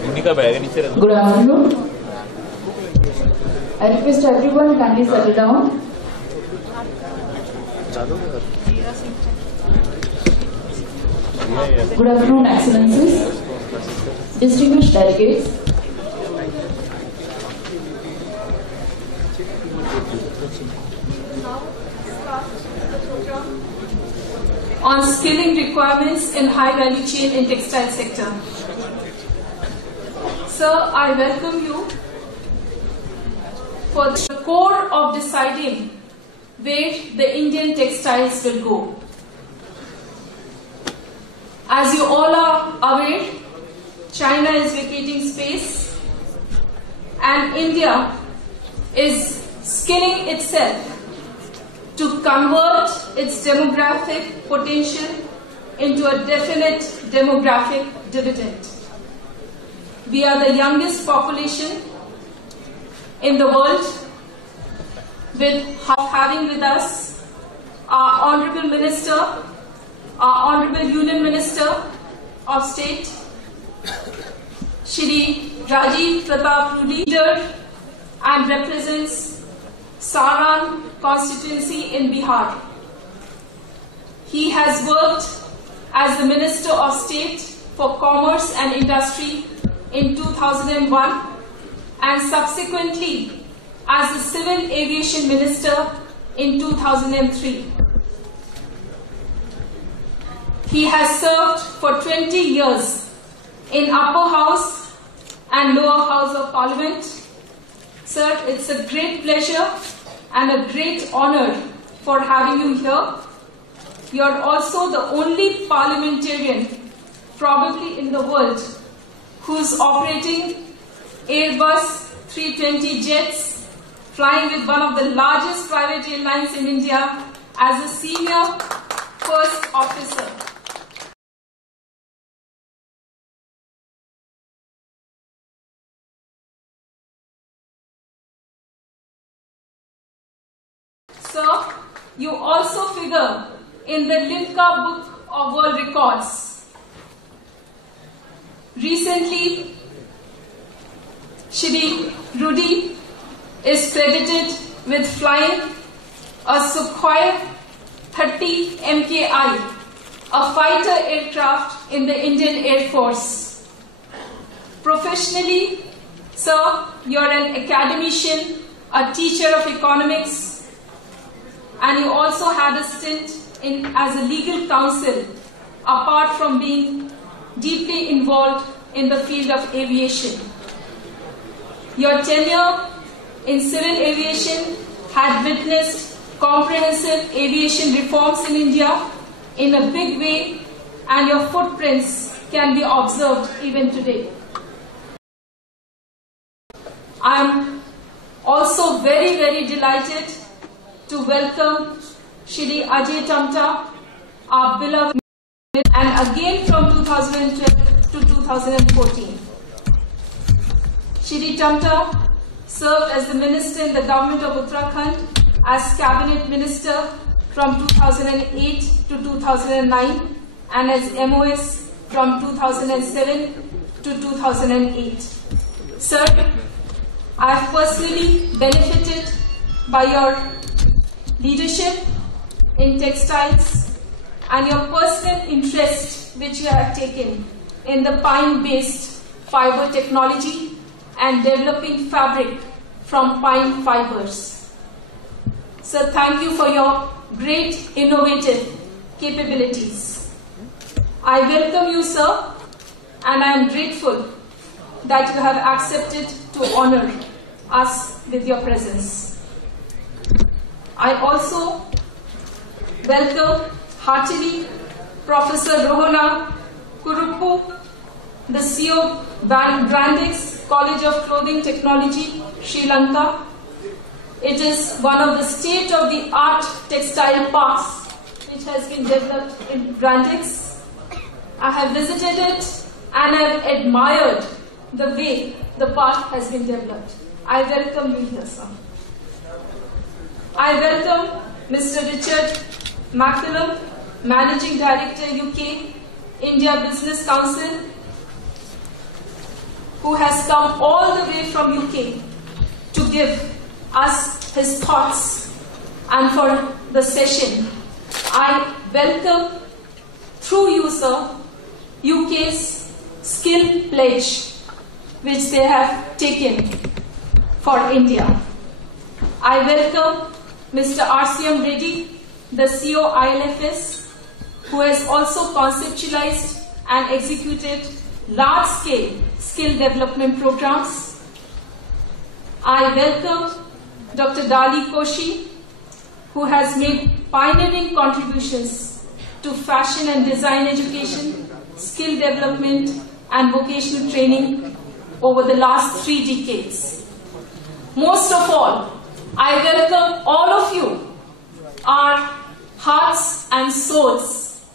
Good afternoon. I request everyone kindly settle down. Good afternoon, Excellencies, distinguished delegates. On skilling requirements in high value chain in textile sector. Sir, I welcome you for the core of deciding where the Indian textiles will go. As you all are aware, China is vacating space and India is skilling itself to convert its demographic potential into a definite demographic dividend. We are the youngest population in the world, with having with us our Honorable Minister, our Honorable Union Minister of State, Shri Rajiv Pratap Rudy, leader and represents Saran constituency in Bihar. He has worked as the Minister of State for Commerce and Industry in 2001 and subsequently as the Civil Aviation Minister in 2003. He has served for 20 years in Upper House and Lower House of Parliament. Sir, it's a great pleasure and a great honor for having you here. You are also the only parliamentarian probably in the world who's operating Airbus 320 jets, flying with one of the largest private airlines in India as a senior first officer. Sir, you also figure in the Limca Book of World Records. Recently, Shri Rudy is credited with flying a Sukhoi 30 MKI, a fighter aircraft in the Indian Air Force. Professionally, sir, you are an academician, a teacher of economics, and you also had a stint as a legal counsel, apart from being deeply involved in the field of aviation. Your tenure in civil aviation had witnessed comprehensive aviation reforms in India in a big way, and your footprints can be observed even today. I am also very, very delighted to welcome Shri Ajay Tamta, our beloved, and again from 2012 to 2014. Shri Tamta served as the minister in the government of Uttarakhand as cabinet minister from 2008 to 2009 and as MOS from 2007 to 2008. Sir, I have personally benefited by your leadership in textiles and your personal interest which you have taken in the pine-based fiber technology and developing fabric from pine fibers. So thank you for your great innovative capabilities. I welcome you, sir, and I am grateful that you have accepted to honor us with your presence. I also welcome heartily Professor Rohana Kuruppu, the CEO Brandix College of Clothing Technology, Sri Lanka. It is one of the state-of-the-art textile parks which has been developed in Brandix. I have visited it and I have admired the way the park has been developed. I welcome you here, sir. I welcome Mr. Richard McCallum, Managing Director UK, India Business Council. who has come all the way from UK to give us his thoughts and for the session. I welcome through you, sir, UK's skill pledge which they have taken for India. I welcome Mr. Asean Reddy, the CEO ILFS, who has also conceptualized and executed large-scale skill development programs. I welcome Dr. Dali Koshi, who has made pioneering contributions to fashion and design education, skill development and vocational training over the last 3 decades. Most of all, I welcome all of you, our hearts and souls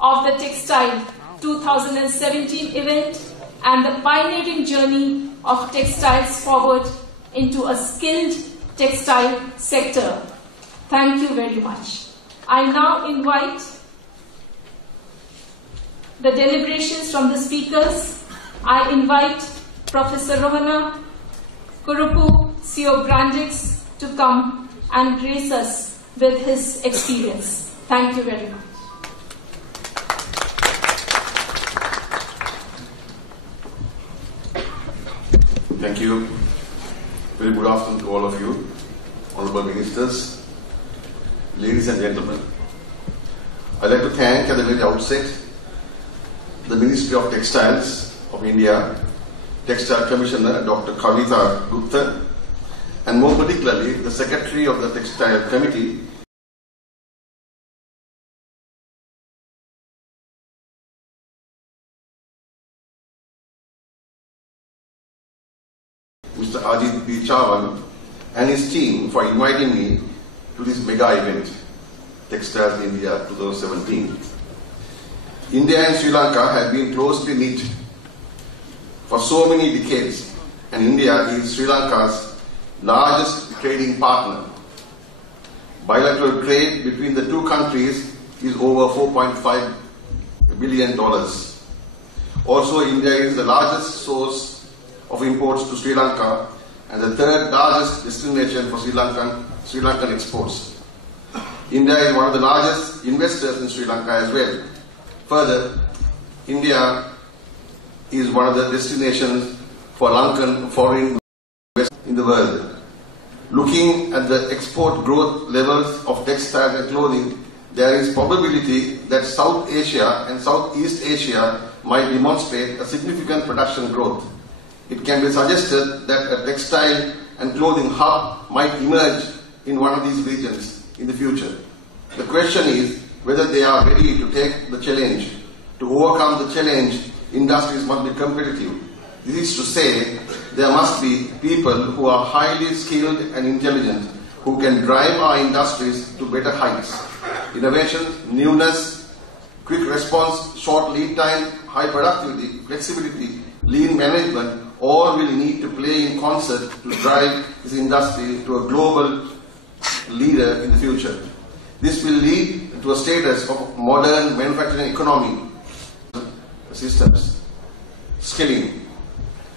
of the Textile 2017 event and the pioneering journey of textiles forward into a skilled textile sector. Thank you very much. I now invite the deliberations from the speakers. I invite Professor Rohana Kurupu, CEO Brandix, to come and grace us with his experience. Thank you very much. Thank you. Very good afternoon to all of you, honorable ministers, ladies and gentlemen. I'd like to thank at the very outset the Ministry of Textiles of India, Textile Commissioner Dr. Kavita Gupta, and more particularly the Secretary of the Textile Committee, Mr. Ajit B. Chavan, and his team for inviting me to this mega event, Textiles India 2017. India and Sri Lanka have been closely knit for so many decades, and India is Sri Lanka's largest trading partner. Bilateral trade between the two countries is over $4.5 billion. Also, India is the largest source of imports to Sri Lanka and the third largest destination for Sri Lankan exports. India is one of the largest investors in Sri Lanka as well. Further, India is one of the destinations for Lankan foreign investment in the world. Looking at the export growth levels of textiles and clothing, there is probability that South Asia and Southeast Asia might demonstrate a significant production growth. It can be suggested that a textile and clothing hub might emerge in one of these regions in the future. The question is whether they are ready to take the challenge. To overcome the challenge, industries must be competitive. This is to say, there must be people who are highly skilled and intelligent, who can drive our industries to better heights. Innovation, newness, quick response, short lead time, high productivity, flexibility, lean management, all will need to play in concert to drive this industry to a global leader in the future. This will lead to a status of modern manufacturing economy systems. Skilling.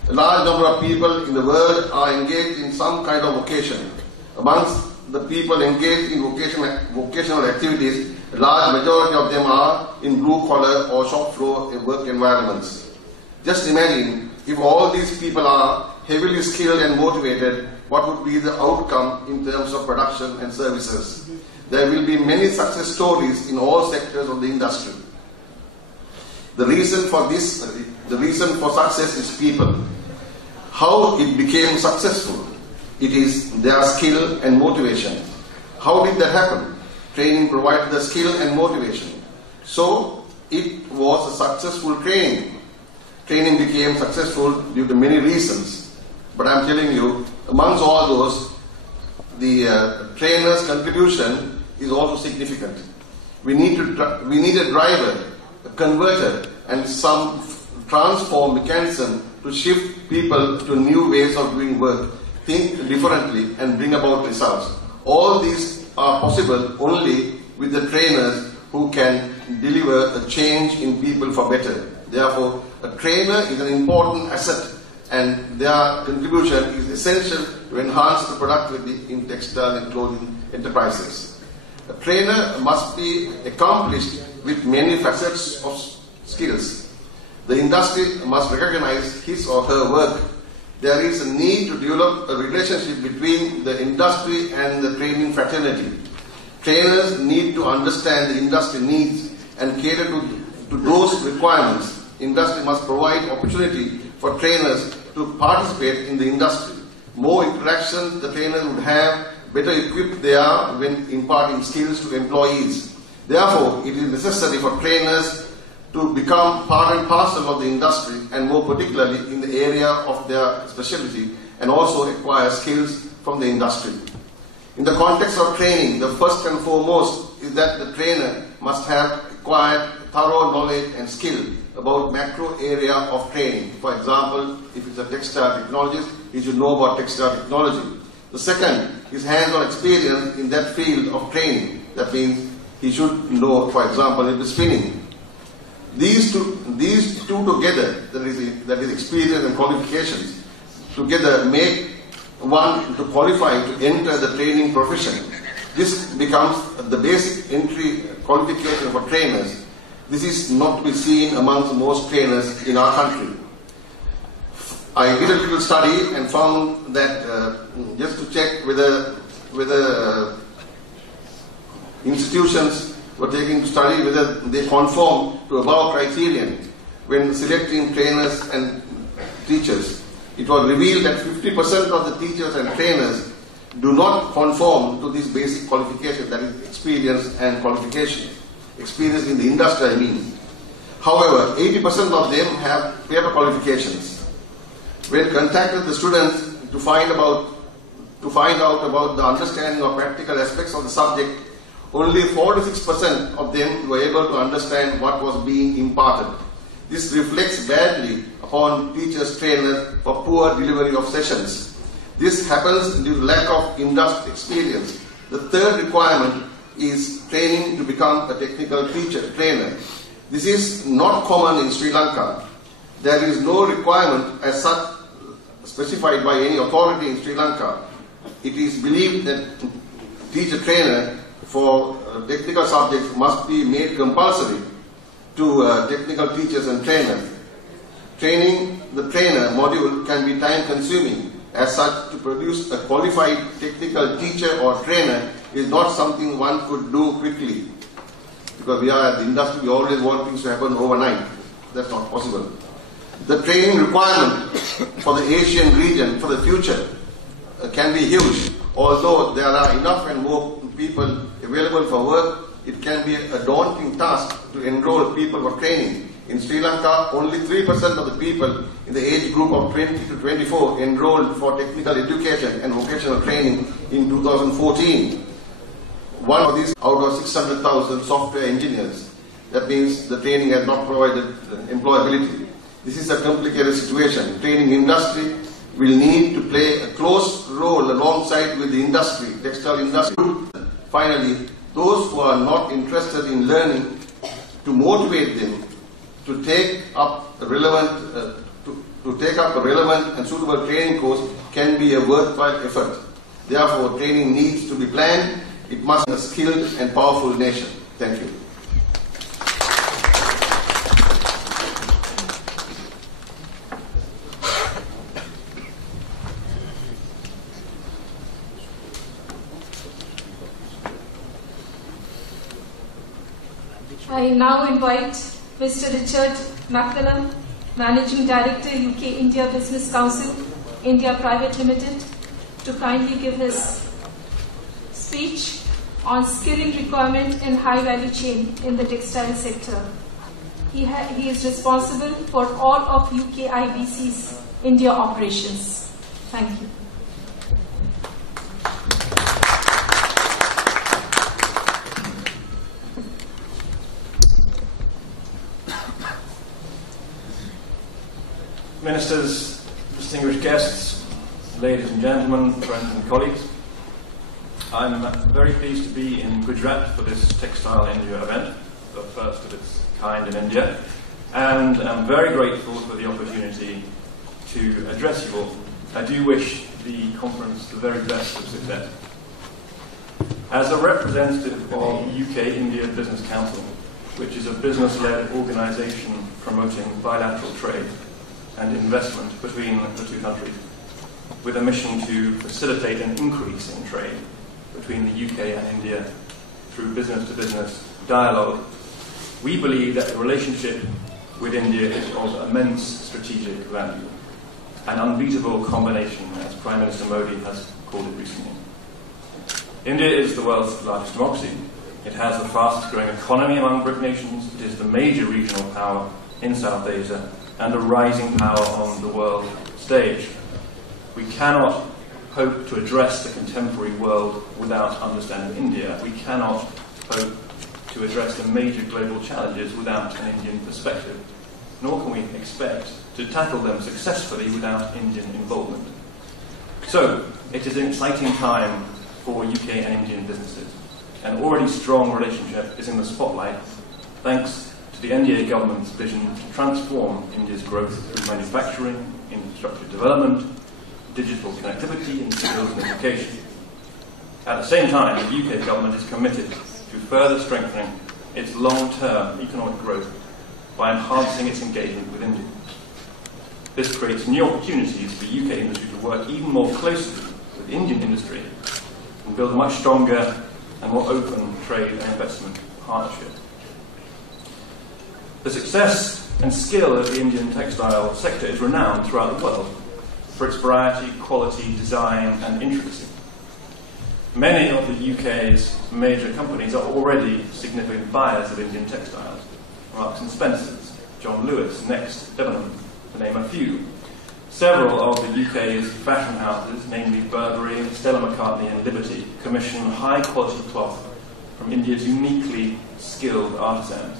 A large number of people in the world are engaged in some kind of vocation. Amongst the people engaged in vocational activities, a large majority of them are in blue-collar or shop floor work environments. Just imagine, if all these people are heavily skilled and motivated, what would be the outcome in terms of production and services? There will be many success stories in all sectors of the industry. The reason for success is people. How it became successful? It is their skill and motivation. How did that happen? Training provided the skill and motivation. So it was a successful training. Training became successful due to many reasons. But I'm telling you, amongst all those, the trainer's contribution is also significant. We need a driver, a converter, and some transform mechanism to shift people to new ways of doing work, think differently, and bring about results. All these are possible only with the trainers who can deliver a change in people for better. Therefore, a trainer is an important asset and their contribution is essential to enhance the productivity in textile and clothing enterprises. A trainer must be accomplished with many facets of skills. The industry must recognize his or her work. There is a need to develop a relationship between the industry and the training fraternity. Trainers need to understand the industry needs and cater to those requirements. Industry must provide opportunity for trainers to participate in the industry. More interactions the trainers would have, better equipped they are when imparting skills to employees. Therefore, it is necessary for trainers to become part and parcel of the industry, and more particularly in the area of their specialty, and also acquire skills from the industry. In the context of training, the first and foremost is that the trainer must have acquired thorough knowledge and skill about macro area of training. For example, if it's a textile technologist, he should know about textile technology. The second is hands-on experience in that field of training. That means he should know, for example, if it's spinning. These two together, that is experience and qualifications, together make one to qualify to enter the training profession. This becomes the basic entry qualification for trainers. This is not to be seen amongst most trainers in our country. I did a little study and found that just to check whether institutions were taking to study whether they conform to above criterion when selecting trainers and teachers. It was revealed that 50% of the teachers and trainers do not conform to this basic qualification, that is experience and qualification. Experience in the industry, I mean. However, 80% of them have paper qualifications. When contacted the students to find out about the understanding of practical aspects of the subject, only 46% of them were able to understand what was being imparted. This reflects badly upon teachers, trainers for poor delivery of sessions. This happens due to lack of industry experience. The third requirement is training to become a technical trainer. This is not common in Sri Lanka. There is no requirement as such specified by any authority in Sri Lanka. It is believed that teacher trainer for technical subjects must be made compulsory to technical teachers and trainers. Training the trainer module can be time consuming. As such, to produce a qualified technical teacher or trainer is not something one could do quickly. Because we are at the industry, we always want things to happen overnight. That's not possible. The training requirement for the Asian region for the future can be huge. Although there are enough and more people available for work, it can be a daunting task to enroll people for training. In Sri Lanka, only 3% of the people in the age group of 20 to 24 enrolled for technical education and vocational training in 2014. One of these out of 600,000 software engineers. That means the training has not provided employability. This is a complicated situation. Training industry will need to play a close role alongside with the industry, textile industry. Finally, those who are not interested in learning, to motivate them to take up a relevant and suitable training course can be a worthwhile effort. Therefore, training needs to be planned. It must be a skilled and powerful nation. Thank you. I now invite Mr. Richard McCallum, Managing Director, UK India Business Council, India Private Limited, to kindly give his speech on skilling requirement in high value chain in the textile sector. He is responsible for all of UK IBC's India operations. Thank you. Ministers, distinguished guests, ladies and gentlemen, friends and colleagues, I'm very pleased to be in Gujarat for this Textile India event, the first of its kind in India, and I'm very grateful for the opportunity to address you all, I do wish the conference the very best of success. As a representative of UK-India Business Council, which is a business-led organisation promoting bilateral trade and investment between the two countries, with a mission to facilitate an increase in trade between the UK and India through business-to-business dialogue, we believe that the relationship with India is of immense strategic value, an unbeatable combination, as Prime Minister Modi has called it recently. India is the world's largest democracy. It has the fastest growing economy among BRIC nations. It is the major regional power in South Asia and a rising power on the world stage. We cannot hope to address the contemporary world without understanding India. We cannot hope to address the major global challenges without an Indian perspective, nor can we expect to tackle them successfully without Indian involvement. So, it is an exciting time for UK and Indian businesses. An already strong relationship is in the spotlight thanks to the NDA government's vision to transform India's growth through manufacturing, infrastructure development, digital connectivity, and skills and education. At the same time, the UK government is committed to further strengthening its long-term economic growth by enhancing its engagement with India. This creates new opportunities for UK industry to work even more closely with Indian industry and build a much stronger and more open trade and investment partnership. The success and skill of the Indian textile sector is renowned throughout the world for its variety, quality, design, and intricacy. Many of the UK's major companies are already significant buyers of Indian textiles. Marks & Spencer's, John Lewis, Next, Debenham, to name a few. Several of the UK's fashion houses, namely Burberry, Stella McCartney and Liberty, commission high-quality cloth from India's uniquely skilled artisans.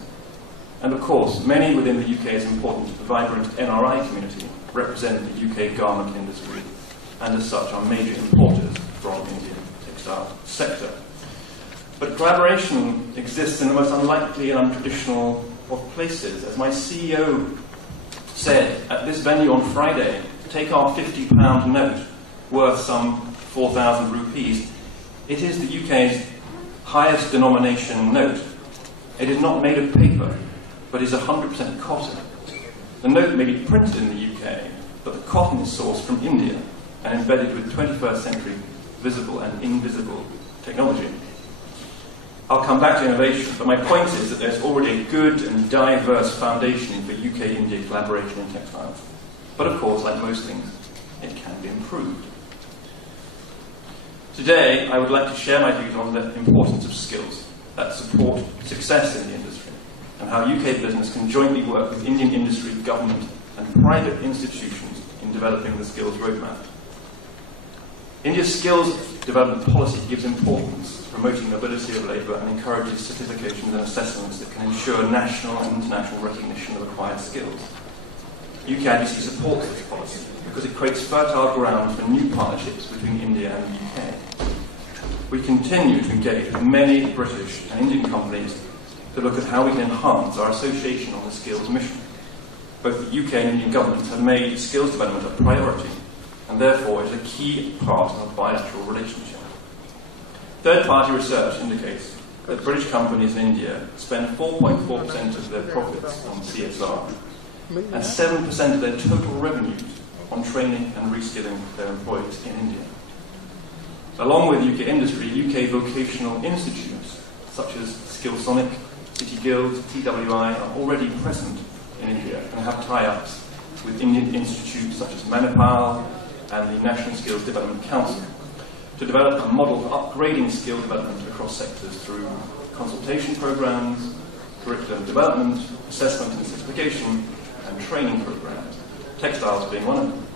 And of course, many within the UK's important, vibrant NRI community represent the UK garment industry, and as such are major importers from Indian textile sector. But collaboration exists in the most unlikely and untraditional of places. As my CEO said at this venue on Friday, take our £50 note worth some 4,000 rupees. It is the UK's highest denomination note. It is not made of paper, but is 100% cotton. The note may be printed in the UK, but the cotton is sourced from India and embedded with 21st century visible and invisible technology. I'll come back to innovation, but my point is that there's already a good and diverse foundation for UK-India collaboration in textiles. But of course, like most things, it can be improved. Today, I would like to share my views on the importance of skills that support success in the industry, and how UK business can jointly work with Indian industry, government, and private institutions in developing the skills roadmap. India's skills development policy gives importance to promoting mobility of labour and encourages certifications and assessments that can ensure national and international recognition of acquired skills. UK IBC supports this policy because it creates fertile ground for new partnerships between India and the UK. We continue to engage with many British and Indian companies to look at how we can enhance our association on the skills mission. Both the UK and Indian governments have made skills development a priority, and therefore is a key part of a bilateral relationship. Third-party research indicates that British companies in India spend 4.4% of their profits on CSR, and 7% of their total revenues on training and reskilling their employees in India. Along with UK industry, UK vocational institutes such as Skillsonic, City Guilds, TWI are already present in India and have tie-ups with Indian institutes such as Manipal and the National Skills Development Council to develop a model for upgrading skill development across sectors through consultation programs, curriculum development, assessment and certification, and training programs, textiles being one of them.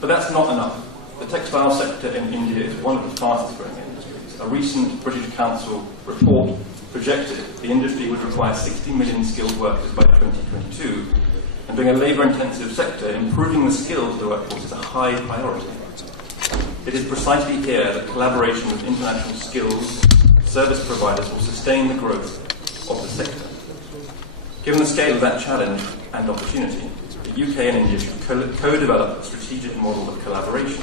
But that's not enough. The textile sector in India is one of the fastest growing industries. A recent British Council report projected the industry would require 60 million skilled workers by 2022, and being a labour-intensive sector, improving the skills of the workforce is a high priority. It is precisely here that collaboration with international skills service providers will sustain the growth of the sector. Given the scale of that challenge and opportunity, the the UK and India should co-develop a strategic model of collaboration.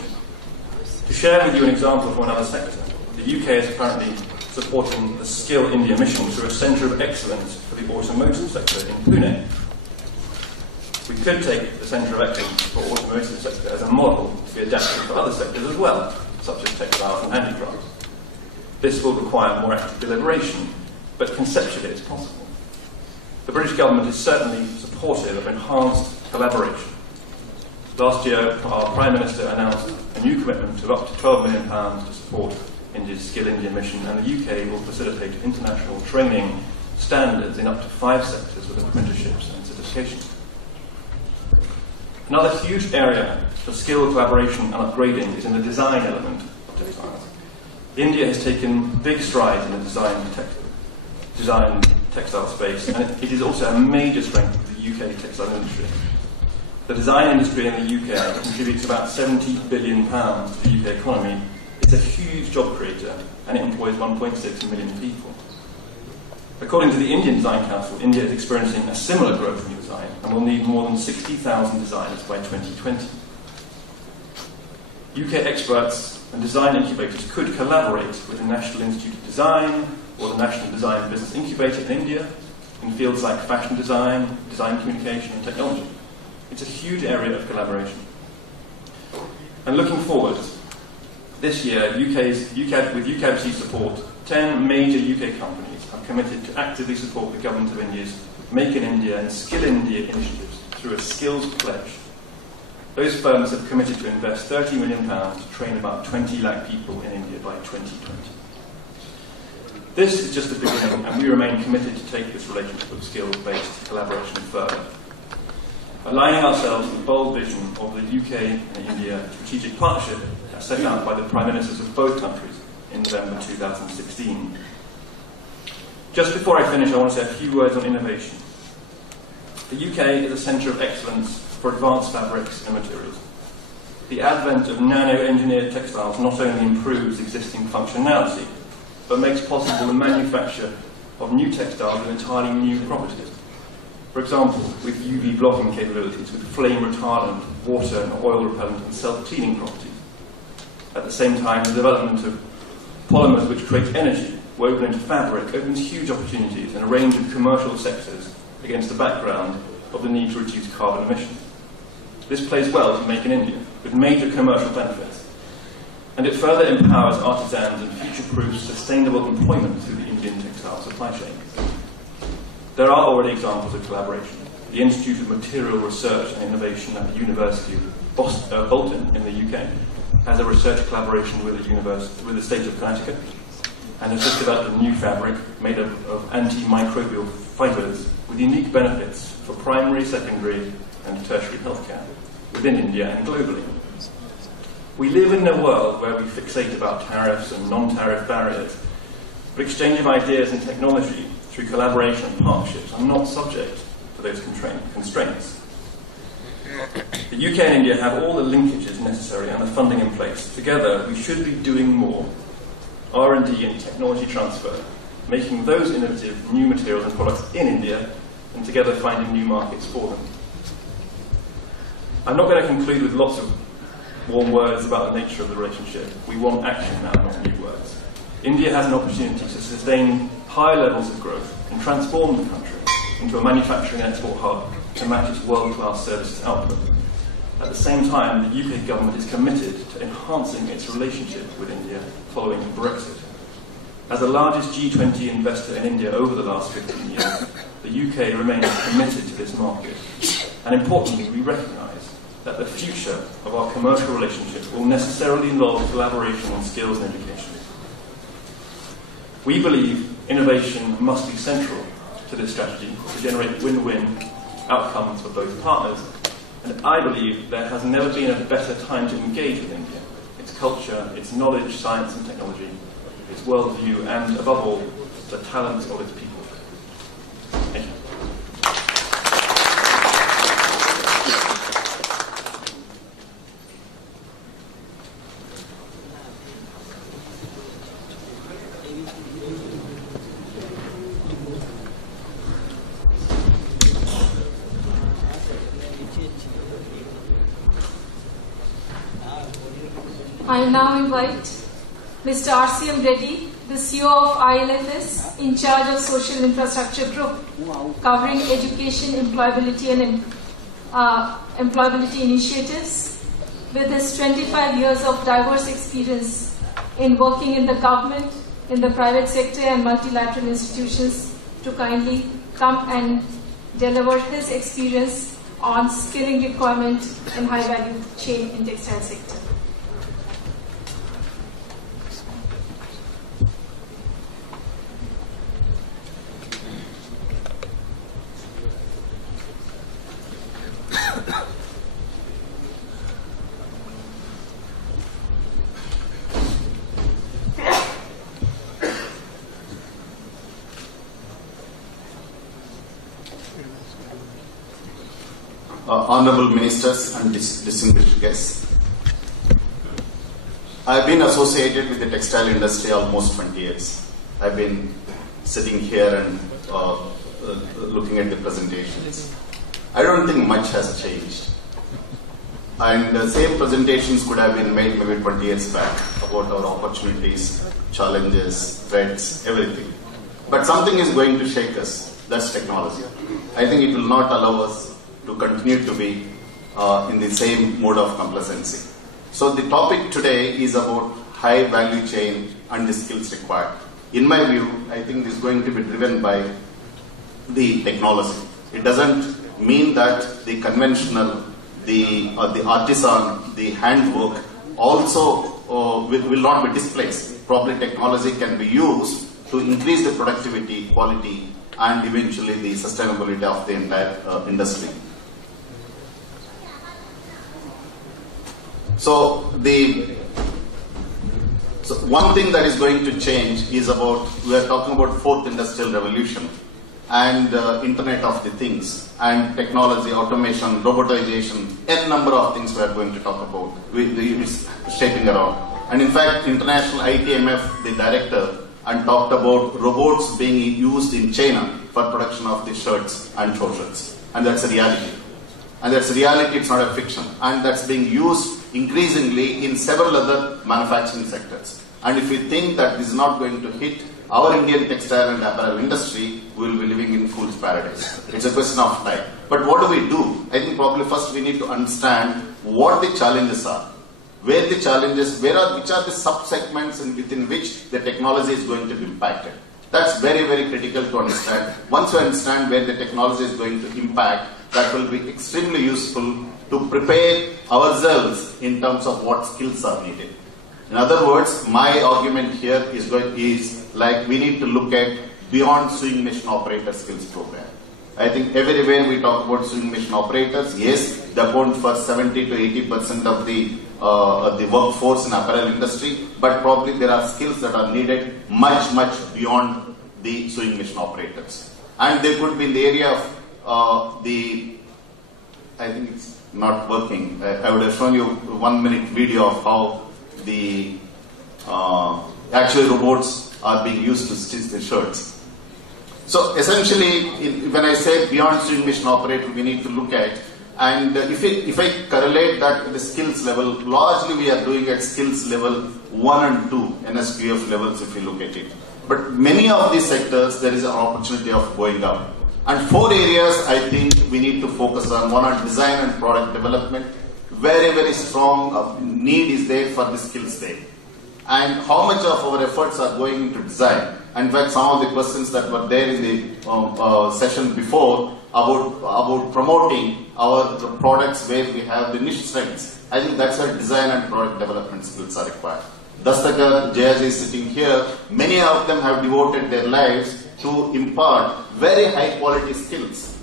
To share with you an example from another sector, the UK is currently supporting the Skill India mission through a centre of excellence for the automotive sector in Pune. We could take the centre of excellence for the automotive sector as a model to be adapted for other sectors as well, such as textiles and handicrafts. This will require more active deliberation, but conceptually it's possible. The British government is certainly supportive of enhanced collaboration. Last year, our Prime Minister announced a new commitment of up to £12 million to support India's Skill India mission, and the UK will facilitate international training standards in up to 5 sectors with apprenticeships and certifications. Another huge area for skill collaboration and upgrading is in the design element of textiles. India has taken big strides in the design textile space, and it is also a major strength of the UK textile industry. The design industry in the UK contributes about £70 billion to the UK economy. It's a huge job creator, and it employs 1.6 million people. According to the Indian Design Council, India is experiencing a similar growth in design and will need more than 60,000 designers by 2020. UK experts and design incubators could collaborate with the National Institute of Design or the National Design Business Incubator in India in fields like fashion design, design communication and technology. It's a huge area of collaboration. And looking forward, this year, with UKABC's support, 10 major UK companies have committed to actively support the Government of India's Make in India and Skill India initiatives through a skills pledge. Those firms have committed to invest £30 million to train about 20 lakh people in India by 2020. This is just the beginning, and we remain committed to take this relationship of skills-based collaboration further. Aligning ourselves with the bold vision of the UK and India strategic partnership as set out by the Prime Ministers of both countries in November 2016. Just before I finish, I want to say a few words on innovation. The UK is a centre of excellence for advanced fabrics and materials. The advent of nano-engineered textiles not only improves existing functionality, but makes possible the manufacture of new textiles with entirely new properties. For example, with UV blocking capabilities, with flame retardant, water and oil repellent and self-cleaning properties. At the same time, the development of polymers which create energy woven into fabric opens huge opportunities in a range of commercial sectors against the background of the need to reduce carbon emissions. This plays well to Make in India, with major commercial benefits, and it further empowers artisans and future-proofs sustainable employment through the Indian textile supply chain. There are already examples of collaboration. The Institute of Material Research and Innovation at the University of Bolton in the UK has a research collaboration with the state of Connecticut, and has just developed a new fabric made of antimicrobial fibres with unique benefits for primary, secondary and tertiary healthcare within India and globally. We live in a world where we fixate about tariffs and non-tariff barriers, but exchange of ideas and technology through collaboration and partnerships are not subject to those constraints. The UK and India have all the linkages necessary and the funding in place. Together, we should be doing more R&D and technology transfer, making those innovative new materials and products in India, and together finding new markets for them. I'm not going to conclude with lots of warm words about the nature of the relationship. We want action now, not new words. India has an opportunity to sustain high levels of growth and transform the country into a manufacturing and export hub to match its world-class services output. At the same time, the UK government is committed to enhancing its relationship with India following Brexit. As the largest G20 investor in India over the last 15 years, the UK remains committed to this market. And importantly, we recognise that the future of our commercial relationship will necessarily involve collaboration on skills and education. We believe innovation must be central to this strategy to generate win-win outcomes for both partners, and I believe there has never been a better time to engage with India, its culture, its knowledge, science and technology, its worldview, and above all, the talents of its people. Thank you. I now invite Mr. Asean Reddy, the CEO of ILFS, in charge of Social Infrastructure Group, covering education, employability and employability initiatives. With his 25 years of diverse experience in working in the government, in the private sector and multilateral institutions, to kindly come and deliver his experience on skilling requirement in high value chain in textile sector. Honorable Ministers and distinguished guests, I have been associated with the textile industry almost 20 years. I've been sitting here and looking at the presentations. I don't think much has changed. And the same presentations could have been made maybe 20 years back about our opportunities, challenges, threats, everything. But something is going to shake us. That's technology. I think it will not allow us to continue to be in the same mode of complacency. So the topic today is about high value chain and the skills required. In my view, I think this is going to be driven by the technology. It doesn't mean that the conventional, the artisan, the handwork also will not be displaced. Probably technology can be used to increase the productivity, quality, and eventually the sustainability of the entire industry. So one thing that is going to change is about, we are talking about fourth industrial revolution and Internet of the Things and technology, automation, robotization, n number of things we are going to talk about, it's shaping around. And in fact, International ITMF, the director, and talked about robots being used in China for production of the shirts and trousers. And that's a reality. And that's a reality, it's not a fiction. And that's being used increasingly in several other manufacturing sectors. And if we think that this is not going to hit our Indian textile and apparel industry, we will be living in fool's paradise. It's a question of time. But what do we do? I think probably first we need to understand what the challenges are. Where the challenges, which are the sub-segments within which the technology is going to be impacted. That's very, very critical to understand. Once you understand where the technology is going to impact, that will be extremely useful to prepare ourselves in terms of what skills are needed. In other words, my argument here is like we need to look at beyond sewing machine operator skills program. I think everywhere we talk about sewing machine operators, yes, they account for 70 to 80% of the workforce in apparel industry, but probably there are skills that are needed much, much beyond the sewing machine operators. And they could be in the area of I think it's not working. I would have shown you 1 minute video of how the actually robots are being used to stitch the shirts. So essentially, when I say beyond sewing machine operator, we need to look at, and if I correlate that to the skills level, largely we are doing at skills level 1 and 2, NSQF levels if you look at it. But many of these sectors, there is an opportunity of going up. And 4 areas I think we need to focus on. One on design and product development. Very, very strong need is there for the skills there. And how much of our efforts are going into design? In fact, some of the questions that were there in the session before about promoting our products where we have the niche strengths. I think that's where design and product development skills are required. Dastakar, Jayaji is sitting here. Many of them have devoted their lives to impart very high quality skills.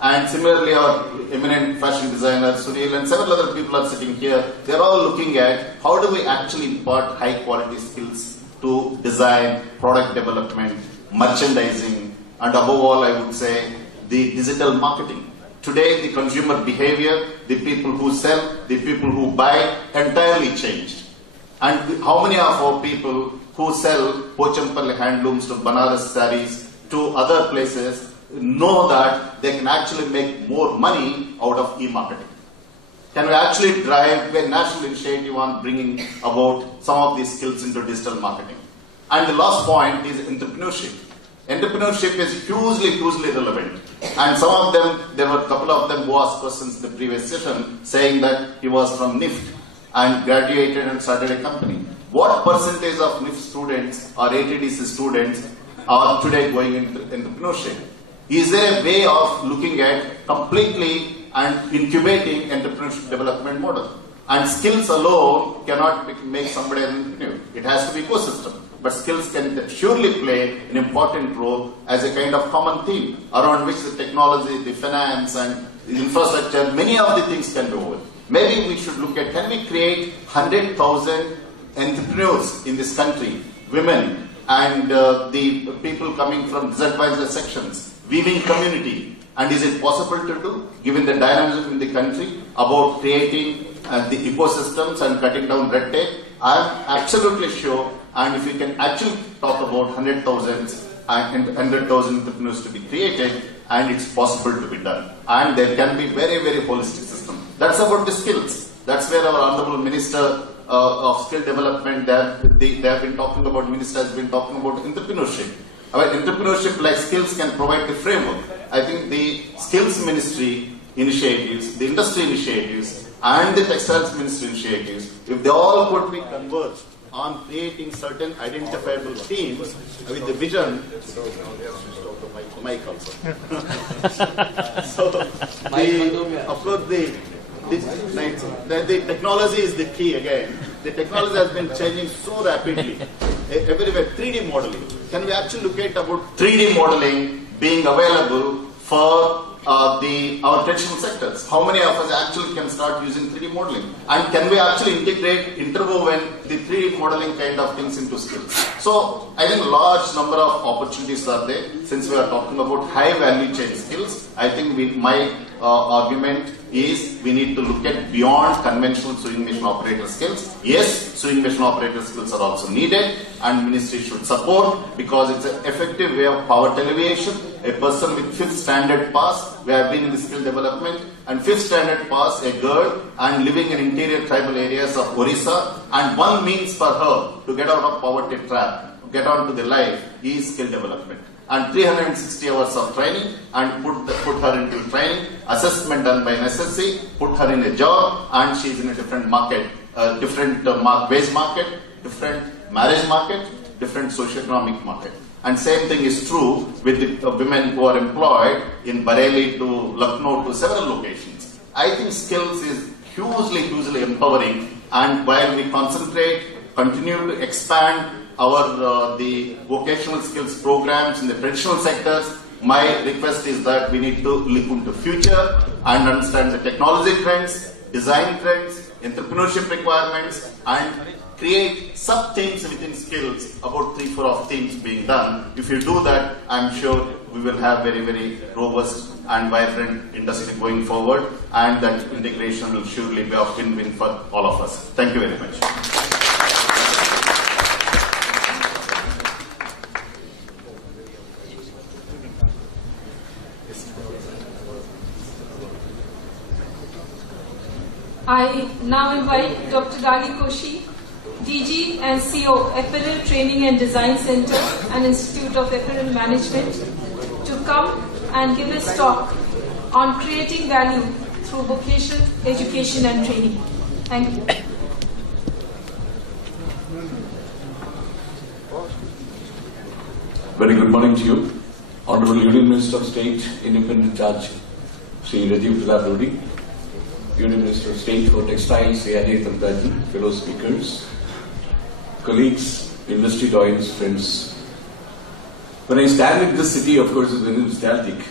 And similarly, our eminent fashion designer, Sunil, and several other people are sitting here. They're all looking at how do we actually impart high quality skills to design, product development, merchandising, and above all, I would say, the digital marketing. Today, the consumer behavior, the people who sell, the people who buy, entirely changed. And how many of our people who sell Pochampalli handlooms to Banaras saris to other places know that they can actually make more money out of e-marketing? Can we actually drive a national initiative on bringing about some of these skills into digital marketing? And the last point is entrepreneurship. Entrepreneurship is hugely relevant. And some of them, there were a couple of them who asked questions in the previous session saying that he was from NIFT and graduated and started a company. What percentage of NIFT students or ATDC students are today going into entrepreneurship? Is there a way of looking at completely and incubating entrepreneurship development model? And skills alone cannot make somebody an entrepreneur. It has to be ecosystem. But skills can surely play an important role as a kind of common theme around which the technology, the finance and the infrastructure, many of the things can be woven. Maybe we should look at, can we create 100,000 entrepreneurs in this country, women and the people coming from disadvantaged sections, weaving community, and is it possible to do, given the dynamism in the country, about creating the ecosystems and cutting down red tape? I am absolutely sure, and if we can actually talk about 100,000 entrepreneurs to be created, and it's possible to be done. And there can be very holistic system. That's about the skills. That's where our Honorable Minister of Skill Development, they have been talking about, Minister has been talking about entrepreneurship. Entrepreneurship like skills can provide the framework. I think the skills ministry initiatives, the industry initiatives, and the textiles ministry initiatives, if they all could be converged on creating certain identifiable themes with the vision. Mic also. So, of course, the technology is the key again. The technology has been changing so rapidly. Everywhere, 3D modeling. Can we actually look at about 3D modeling being available for our traditional sectors? How many of us actually can start using 3D modeling? And can we actually interwoven the 3D modeling kind of things into skills? So I think a large number of opportunities are there. Since we are talking about high value chain skills, I think my argument is we need to look at beyond conventional sewing machine operator skills. Yes, sewing machine operator skills are also needed, and ministry should support, because it's an effective way of poverty alleviation. A person with 5th standard pass, we have been in the skill development, and 5th standard pass, a girl, and living in interior tribal areas of Orissa, and one means for her to get out of poverty trap, get on to the life, is skill development. And 360 hours of training, and put her into training, assessment done by an SSC, put her in a job, and she's in a different market, different wage market, different marriage market, different socioeconomic market. And same thing is true with the women who are employed in Bareilly to Lucknow to several locations. I think skills is hugely empowering, and while we continue to expand our the vocational skills programs in the traditional sectors, my request is that we need to look into future and understand the technology trends, design trends, entrepreneurship requirements, and create sub-themes within skills, about 3-4 of themes being done. If you do that, I'm sure we will have very robust and vibrant industry going forward, and that integration will surely be a win-win for all of us. Thank you very much. I now invite Dr. Dali Koshi, DG and CO, Apparel Training and Design Center and Institute of Apparel Management, to come and give his talk on creating value through vocational education and training. Thank you. Very good morning to you. Honorable Union Minister of State, Independent Judge, Sri Rajiv Pratap Rudy, Union Minister of State for Textiles, A.R.A. Tamtaji, fellow speakers, colleagues, industry doyens, friends. When I stand in this city, of course, it's very nostalgic,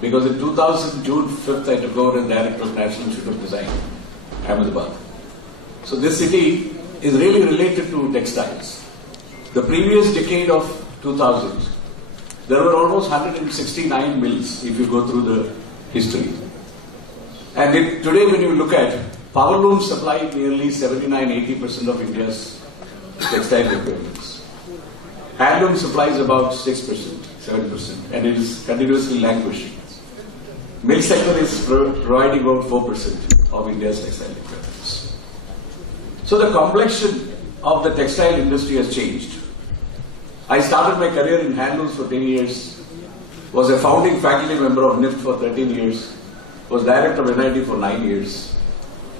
because in 2000, June 5th, I took over as Director of National Institute of Design, Ahmedabad. So this city is really related to textiles. The previous decade of 2000, there were almost 169 mills, if you go through the history. And today when you look at, power looms supply nearly 79-80% of India's textile requirements. Handloom supplies about 6%, 7%, and it is continuously languishing. Milk sector is providing about 4% of India's textile requirements. So the complexion of the textile industry has changed. I started my career in handlooms for 10 years, was a founding faculty member of NIFT for 13 years, was director of NID for 9 years,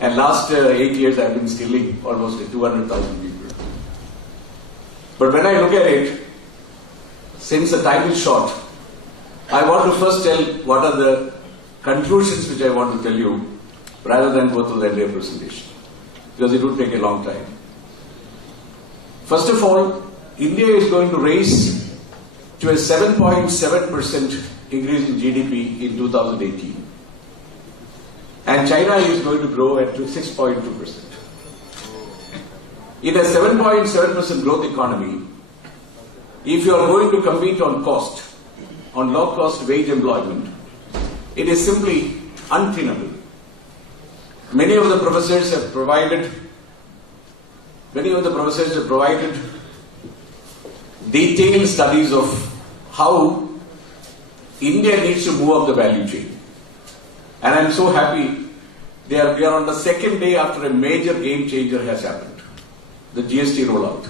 and last 8 years I have been skilling almost 200,000 people. But when I look at it, since the time is short, I want to first tell what are the conclusions which I want to tell you rather than go through the entire presentation, because it would take a long time. First of all, India is going to raise to a 7.7% increase in GDP in 2018. And China is going to grow at 6.2%. In a 7.7% growth economy, if you are going to compete on cost, on low-cost wage employment, it is simply untenable. Many of the professors have provided detailed studies of how India needs to move up the value chain. And I am so happy we are on the second day after a major game changer has happened, the GST rollout.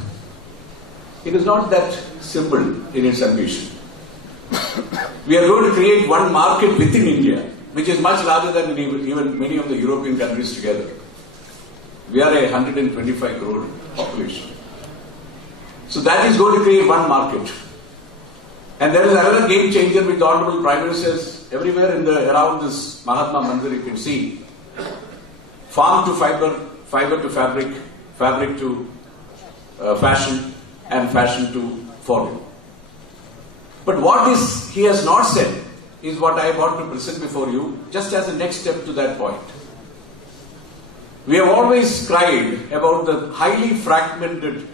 It is not that simple in its ambition. We are going to create one market within India, which is much larger than even many of the European countries together. We are a 125 crore population. So that is going to create one market. And there is another game changer which the Honorable Prime Minister says everywhere around this Mahatma Mandir you can see farm to fiber, fiber to fabric, fabric to fashion, and fashion to foreign. But what he has not said is what I want to present before you just as a next step to that point. We have always cried about the highly fragmented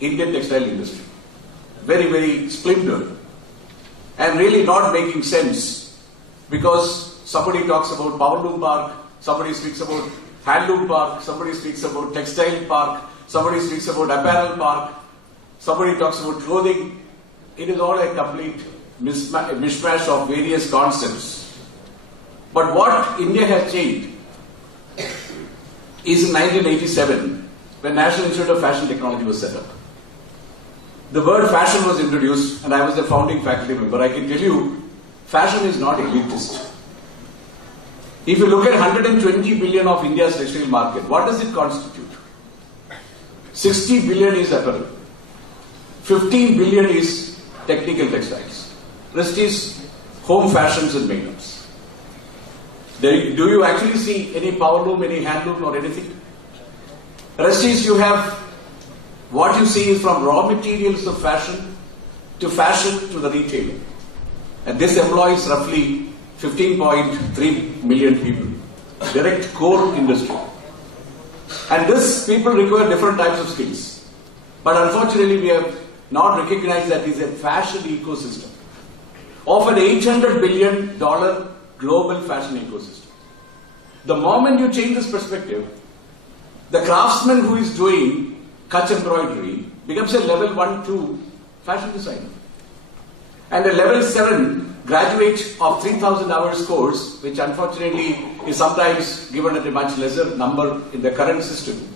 Indian textile industry. Very, very splintered and really not making sense, because somebody talks about powerloom park, somebody speaks about handloom park, somebody speaks about textile park, somebody speaks about apparel park, somebody talks about clothing. It is all a complete mishmash of various concepts. But what India has changed is in 1987, when National Institute of Fashion Technology was set up. The word fashion was introduced, and I was the founding faculty member. I can tell you, fashion is not elitist. If you look at 120 billion of India's textile market, what does it constitute? 60 billion is apparel. 15 billion is technical textiles. Rest is home fashions and makeups. Do you actually see any powerloom, any handloom or anything? Rest is you have what you see is from raw materials of fashion to the retailer. And this employs roughly 15.3 million people. Direct core industry. And this people require different types of skills. But unfortunately we have not recognized that it is a fashion ecosystem of an $800 billion global fashion ecosystem. The moment you change this perspective, the craftsman who is doing Kutch embroidery becomes a level 1-2 fashion designer. And a level 7 graduate of 3,000 hours course, which unfortunately is sometimes given at a much lesser number in the current system,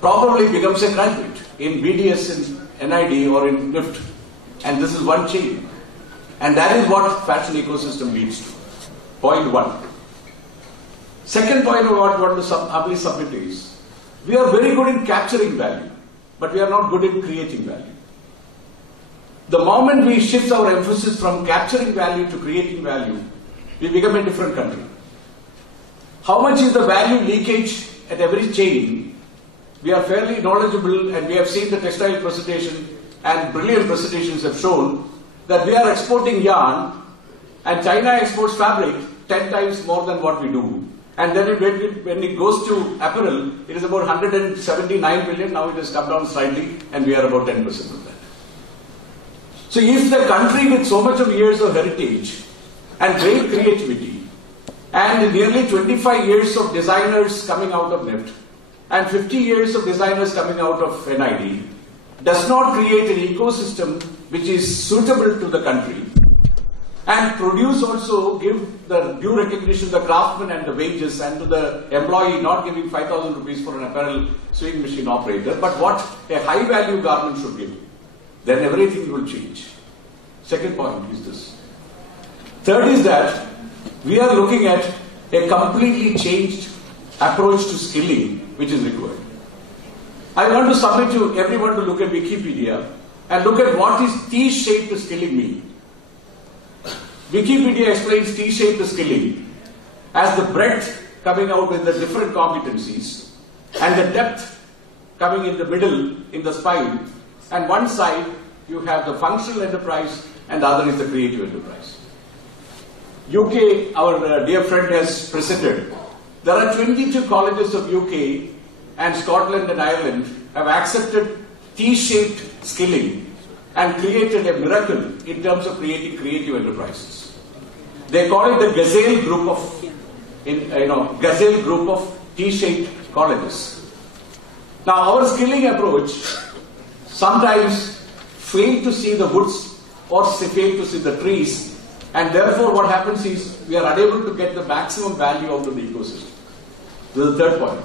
probably becomes a graduate in BDS, in NID or in NIFT. And this is one chain. And that is what fashion ecosystem leads to. Point 1. Second point I want to humbly submit is, we are very good in capturing value, but we are not good in creating value. The moment we shift our emphasis from capturing value to creating value, we become a different country. How much is the value leakage at every chain? We are fairly knowledgeable, and we have seen the textile presentation, and brilliant presentations have shown that we are exporting yarn and China exports fabric 10 times more than what we do. And then when it goes to apparel, it is about 179 billion. Now it has come down slightly, and we are about 10% of that. So if the country with so much of years of heritage and great creativity, and nearly 25 years of designers coming out of NIFT, and 50 years of designers coming out of NID, does not create an ecosystem which is suitable to the country, and produce also, give the due recognition to the craftsman and the wages, and to the employee not giving 5,000 rupees for an apparel sewing machine operator, but what a high value garment should give. Then everything will change. Second point is this. Third is that we are looking at a completely changed approach to skilling which is required. I want to submit to everyone to look at Wikipedia and look at what is T-shaped skilling mean. Wikipedia explains T-shaped skilling as the breadth coming out with the different competencies and the depth coming in the middle in the spine, and one side you have the functional enterprise and the other is the creative enterprise. UK, our dear friend has presented, there are 22 colleges of UK and Scotland and Ireland have accepted T-shaped skilling and created a miracle in terms of creating creative enterprises. They call it the Gazelle group of T-shaped colleges. Now our skilling approach sometimes fail to see the woods or fail to see the trees, and therefore what happens is we are unable to get the maximum value out of the ecosystem. This is the third point.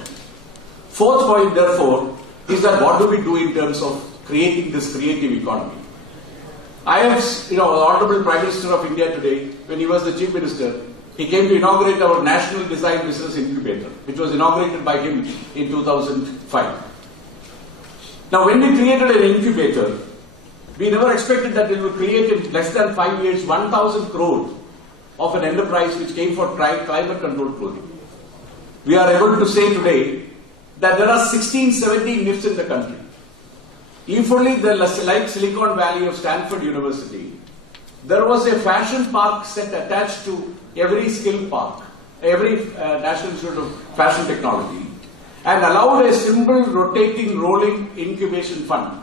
Fourth point, therefore, is that what do we do in terms of creating this creative economy? I have, the Honorable Prime Minister of India today, when he was the Chief Minister, he came to inaugurate our National Design Business Incubator, which was inaugurated by him in 2005. Now, when we created an incubator, we never expected that it would create in less than 5 years 1,000 crore of an enterprise which came for climate controlled clothing. We are able to say today that there are 16, 17 NIFs in the country. If only like Silicon Valley of Stanford University, there was a fashion park set attached to every skill park, every National Institute of Fashion Technology, and allowed a simple rotating rolling incubation fund,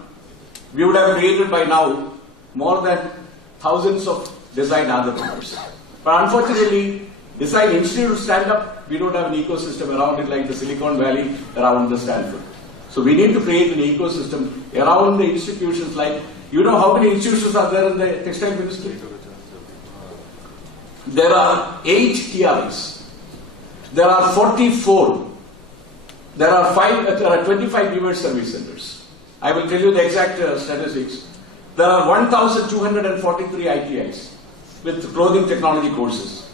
we would have created by now more than thousands of design entrepreneurs. But unfortunately, design institutes stand up, we don't have an ecosystem around it like the Silicon Valley around the Stanford. So we need to create an ecosystem around the institutions like, how many institutions are there in the textile ministry? There are 8 TRs. There are 44. There are 25 reverse service centers. I will tell you the exact statistics. There are 1,243 ITIs with clothing technology courses.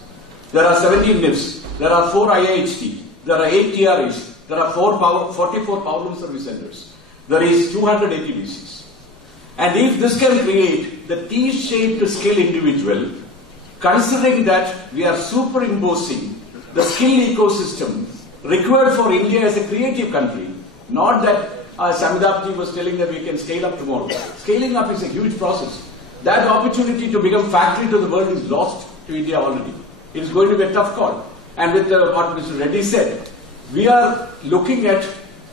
There are 17 NIFs. There are 4 IIHT. There are 8 TREs. There are 44 power service centers. There is 200 ATDCs. And if this can create the T-shaped skill individual, considering that we are superimposing the skill ecosystem required for India as a creative country, not that Samidapji was telling that we can scale up tomorrow. Scaling up is a huge process. That opportunity to become factory to the world is lost to India already. It is going to be a tough call. And with what Mr. Reddy said, we are looking at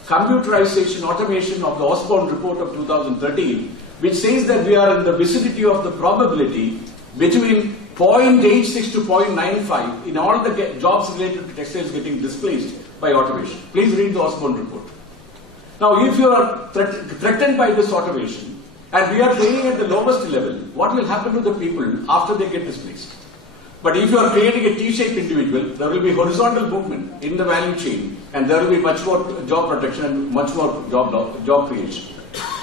computerization, automation of the Osborne report of 2013, which says that we are in the vicinity of the probability between 0.86 to 0.95 in all the jobs related to textiles getting displaced by automation. Please read the Osborne report. Now, if you are threatened by this automation, and we are training at the lowest level, what will happen to the people after they get displaced? But if you are creating a T-shaped individual, there will be horizontal movement in the value chain, and there will be much more job protection and much more job creation.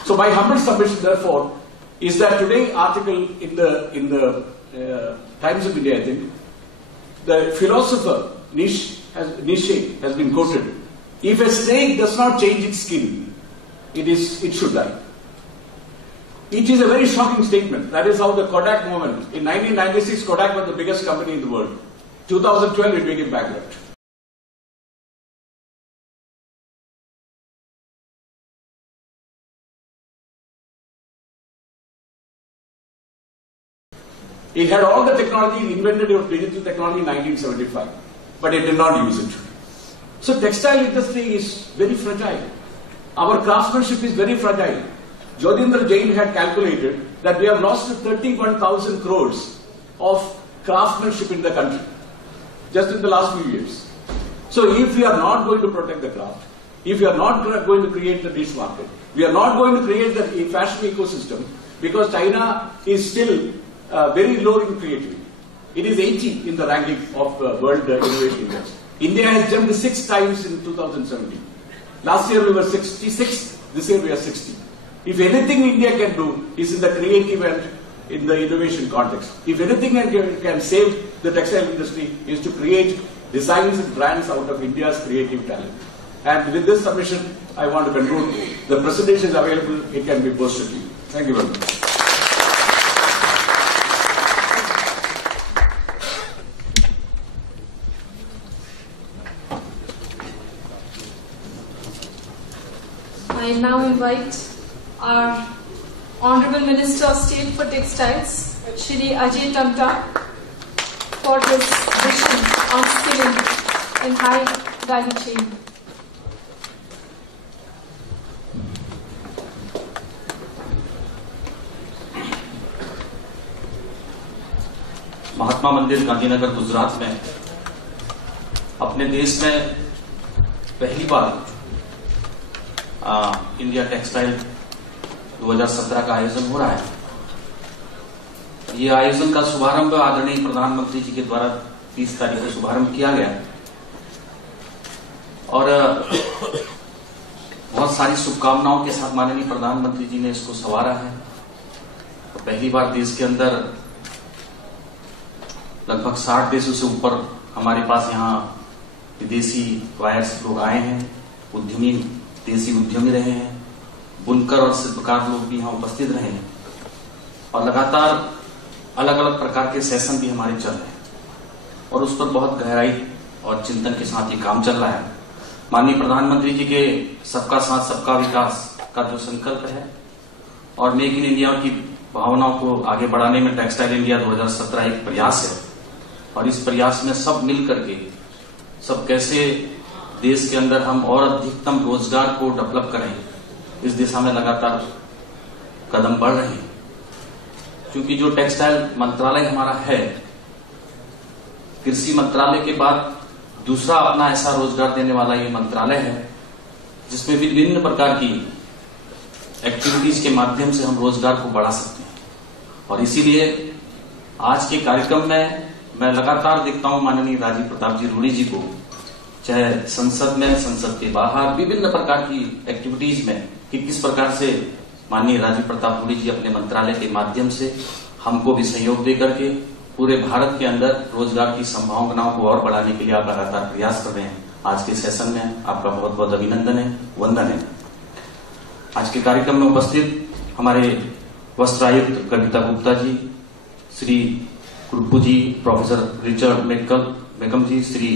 So my humble submission, therefore, is that today article in the Times of India, I think, the philosopher Nietzsche has been quoted. If a snake does not change its skin, it should die. It is a very shocking statement. That is how the Kodak movement. In 1996, Kodak was the biggest company in the world. 2012, it became bankrupt. It had all the technology invented of digital technology in 1975, but it did not use it. So textile industry is very fragile. Our craftsmanship is very fragile. Jodhindra Jain had calculated that we have lost 31,000 crores of craftsmanship in the country just in the last few years. So if we are not going to protect the craft, if we are not going to create the niche market, we are not going to create the fashion ecosystem, because China is still very low in creativity. It is 80 in the ranking of World Innovation Index. India has jumped 6 times in 2017. Last year we were 66, this year we are 60. If anything India can do is in the creative and in the innovation context. If anything can save the textile industry is to create designs and brands out of India's creative talent. And with this submission, I want to conclude. The presentation is available, it can be posted to you. Thank you very much. I now invite our Honorable Minister of State for Textiles, Shri Ajay Tamta, for his vision on skilling in high value chain. महात्मा मंदिर गांधीनगर गुजरात में अपने देश में पहली बार India textile 2017 का आयोजन हो रहा है। ये आयोजन का शुभारंभ आदरणीय प्रधानमंत्री जी के द्वारा 30 तारीख को शुभारंभ किया गया और बहुत सारी शुभकामनाओं के साथ माननीय प्रधानमंत्री जी ने इसको संवारा है। तो पहली बार देश के अंदर लगभग 60 देशों से ऊपर हमारे पास यहाँ विदेशी वायर्स लोग आए हैं, उद्यमी देशी उद्यमी रहे हैं, बुनकर और शिल्पकार लोग भी यहाँ उपस्थित रहे हैं और लगातार अलग अलग प्रकार के सेशन भी हमारे चल रहे हैं और उस पर बहुत गहराई और चिंतन के साथ ये काम चल रहा है। माननीय प्रधानमंत्री जी के सबका साथ सबका विकास का जो संकल्प है और मेक इन इंडिया की भावनाओं को आगे बढ़ाने में टेक्सटाइल इंडिया 2017 एक प्रयास है और इस प्रयास में सब मिल करके सब कैसे देश के अंदर हम और अधिकतम रोजगार को डेवलप करें, इस दिशा में लगातार कदम बढ़ रहे हैं। क्योंकि जो टेक्सटाइल मंत्रालय हमारा है, कृषि मंत्रालय के बाद दूसरा अपना ऐसा रोजगार देने वाला ये मंत्रालय है जिसमें विभिन्न प्रकार की एक्टिविटीज के माध्यम से हम रोजगार को बढ़ा सकते हैं। और इसीलिए आज के कार्यक्रम में मैं लगातार देखता हूं माननीय राजीव प्रताप जी रूडी जी को, चाहे संसद में, संसद के बाहर विभिन्न प्रकार की एक्टिविटीज में, कि किस प्रकार से माननीय राजीव प्रताप रूडी जी अपने मंत्रालय के माध्यम से हमको भी सहयोग दे करके पूरे भारत के अंदर रोजगार की संभावनाओं को और बढ़ाने के लिए आप लगातार प्रयास कर रहे हैं। आज के सेशन में आपका बहुत बहुत अभिनंदन है, वंदन है। आज के कार्यक्रम में उपस्थित हमारे वस्त्रायुक्त कविता गुप्ता जी, श्री कुर्पू जी, प्रोफेसर रिचर्ड मेकम जी, श्री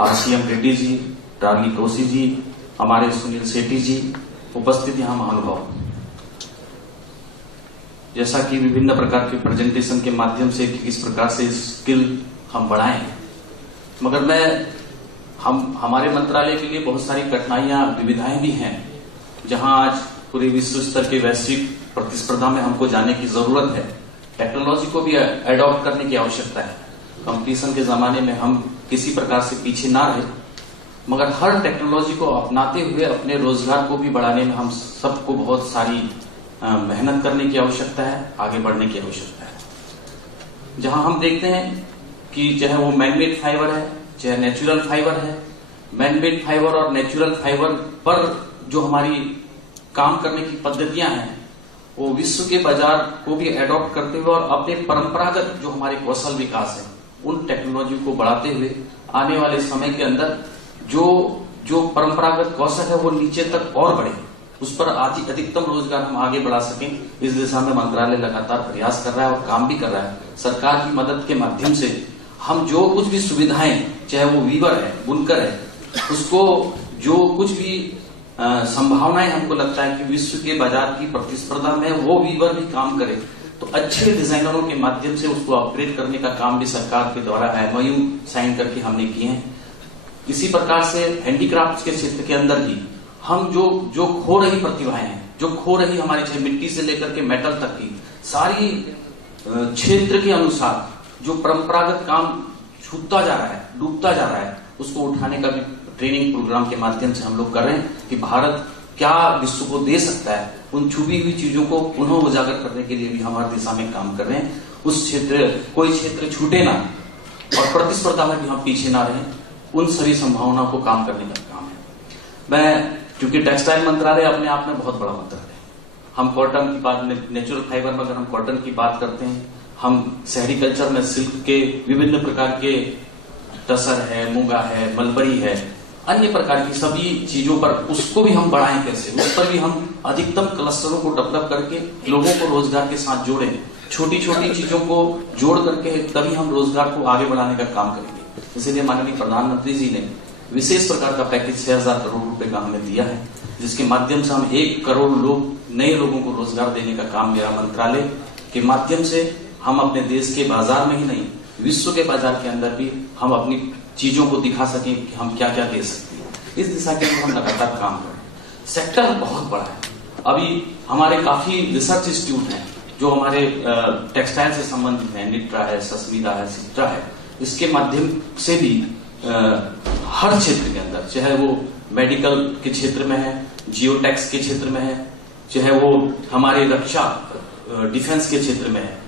आसियन रेड्डी जी, डार्ली कोसी जी, हमारे सुनील सेठी जी, उपस्थित यहाँ महानुभाव। जैसा कि विभिन्न प्रकार के प्रेजेंटेशन के माध्यम से किस प्रकार से स्किल हम बढ़ाएं, मगर हमारे मंत्रालय के लिए बहुत सारी कठिनाइयां, विविधाएं भी हैं, जहां आज पूरे विश्व स्तर के वैश्विक प्रतिस्पर्धा में हमको जाने की जरूरत है। टेक्नोलॉजी को भी एडॉप्ट करने की आवश्यकता है। कंपटीशन के जमाने में हम किसी प्रकार से पीछे ना रहे, मगर हर टेक्नोलॉजी को अपनाते हुए अपने रोजगार को भी बढ़ाने में हम सबको बहुत सारी मेहनत करने की आवश्यकता है, आगे बढ़ने की आवश्यकता है। जहां हम देखते हैं कि चाहे वो मैनमेड फाइबर है, चाहे नेचुरल फाइबर है, मैनमेड फाइबर और नेचुरल फाइबर पर जो हमारी काम करने की पद्धतियां हैं, वो विश्व के बाजार को भी एडॉप्ट करते हुए और अपने परंपरागत जो हमारे कौशल विकास है, उन टेक्नोलॉजी को बढ़ाते हुए आने वाले समय के अंदर जो परंपरागत कौशल है वो नीचे तक और बढ़े, उस पर अधिकतम रोजगार हम आगे बढ़ा सकें, इस दिशा में मंत्रालय लगातार प्रयास कर रहा है और काम भी कर रहा है। सरकार की मदद के माध्यम से हम जो कुछ भी सुविधाएं, चाहे वो वीवर है, बुनकर है, उसको जो कुछ भी संभावनाएं हमको लगता है कि विश्व के बाजार की प्रतिस्पर्धा में वो वीवर भी काम करे, तो अच्छे डिजाइनरों के माध्यम से उसको अपग्रेड करने का काम भी सरकार के द्वारा MOU साइन करके हमने किए हैं। इसी प्रकार से हैंडीक्राफ्ट के क्षेत्र के अंदर भी हम जो खो रही प्रतिभाएं हैं, जो खो रही हमारी चाहे मिट्टी से लेकर के मेटल तक की सारी क्षेत्र के अनुसार जो परंपरागत काम छूटता जा रहा है, डूबता जा रहा है, उसको उठाने का भी ट्रेनिंग प्रोग्राम के माध्यम से हम लोग कर रहे हैं कि भारत क्या विश्व को दे सकता है। उन छुपी हुई चीजों को पुनः उजागर करने के लिए भी हम हर दिशा में काम कर रहे हैं उस क्षेत्र कोई क्षेत्र छूटे ना और प्रतिस्पर्धा में भी हम पीछे ना रहें, उन सभी संभावनाओं को काम करने का काम है। मैं क्योंकि टेक्सटाइल मंत्रालय अपने आप में बहुत बड़ा मंत्रालय है। हम कॉटन की बात में, नेचुरल फाइबर में अगर हम कॉटन की बात करते हैं, हम सेरिकल्चर में सिल्क के विभिन्न प्रकार के टसर है, मूंगा है, मलबरी है, अन्य प्रकार की सभी चीजों पर उसको भी हम बढ़ाएं कैसे, उस पर भी हम अधिकतम क्लस्टरों को डेवलप करके लोगों को रोजगार के साथ जोड़ें, छोटी छोटी चीजों को जोड़ करके तभी हम रोजगार को आगे बढ़ाने का काम करेंगे। इसीलिए माननीय प्रधानमंत्री जी ने विशेष प्रकार का पैकेज 6,000 करोड़ रुपए का हमें दिया है, जिसके माध्यम से हम 1 करोड़ नए लोगों को रोजगार देने का काम मेरा मंत्रालय के माध्यम से हम अपने देश के बाजार में ही नहीं, विश्व के बाजार के अंदर भी हम अपनी चीजों को दिखा सकें कि हम क्या क्या दे सकते हैं। इस दिशा के अंदर हम लगातार काम कर रहे हैं। सेक्टर बहुत बड़ा है। अभी हमारे काफी रिसर्च इंस्टीट्यूट हैं जो हमारे टेक्सटाइल से संबंधित है, निट्रा है, सस्मिदा है, सिट्रा है। इसके माध्यम से भी हर क्षेत्र के अंदर, चाहे वो मेडिकल के क्षेत्र में है, जियोटेक्स के क्षेत्र में है, चाहे वो हमारे रक्षा डिफेंस के क्षेत्र में है,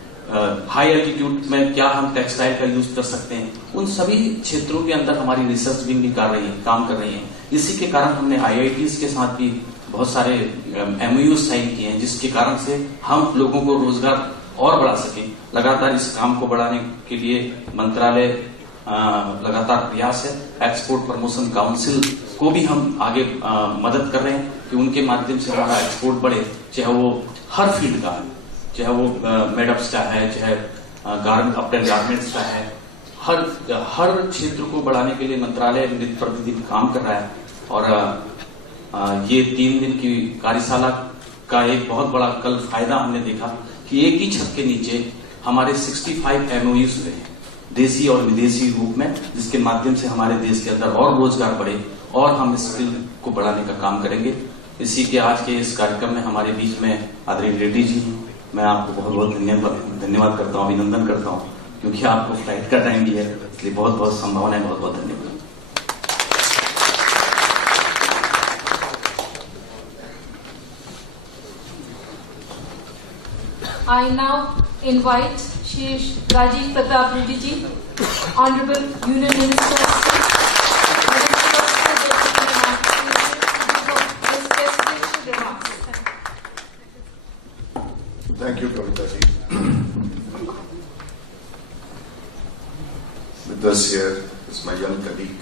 हाई एल्टीट्यूड में क्या हम टेक्सटाइल का यूज कर सकते हैं, उन सभी क्षेत्रों के अंदर हमारी रिसर्च विंग भी काम कर रही है। इसी के कारण हमने IITs के साथ भी बहुत सारे MOU साइन किए हैं, जिसके कारण से हम लोगों को रोजगार और बढ़ा सकें। लगातार इस काम को बढ़ाने के लिए मंत्रालय लगातार प्रयास है। एक्सपोर्ट प्रमोशन काउंसिल को भी हम आगे मदद कर रहे हैं कि उनके माध्यम से हमारा एक्सपोर्ट बढ़े, चाहे वो हर फील्ड का है, चाहे वो मेडअप्स का है, चाहे अपने गारमेंट्स का है, हर क्षेत्र को बढ़ाने के लिए मंत्रालय नित्य प्रतिदिन काम कर रहा है। और ये 3 दिन की कार्यशाला का एक बहुत बड़ा कल फायदा हमने देखा कि एक ही छत के नीचे हमारे 65 MOUs हुए हैं, देशी और विदेशी रूप में, जिसके माध्यम से हमारे देश के अंदर और रोजगार बढ़े और हम इस स्किल को बढ़ाने का काम करेंगे। इसी के आज के इस कार्यक्रम में हमारे बीच में आदरणीय रेड्डी जी हैं। मैं आपको बहुत बहुत धन्यवाद करता हूँ, अभिनंदन करता हूँ, क्योंकि आपको फ्लाइट का टाइम भी है, इसलिए बहुत बहुत संभावनाएं, बहुत बहुत धन्यवाद। I now invite Shri Rajiv Pratap Rudy ji, Honorable Union Minister of State, Thank you, Kavita ji. With us here is my young colleague,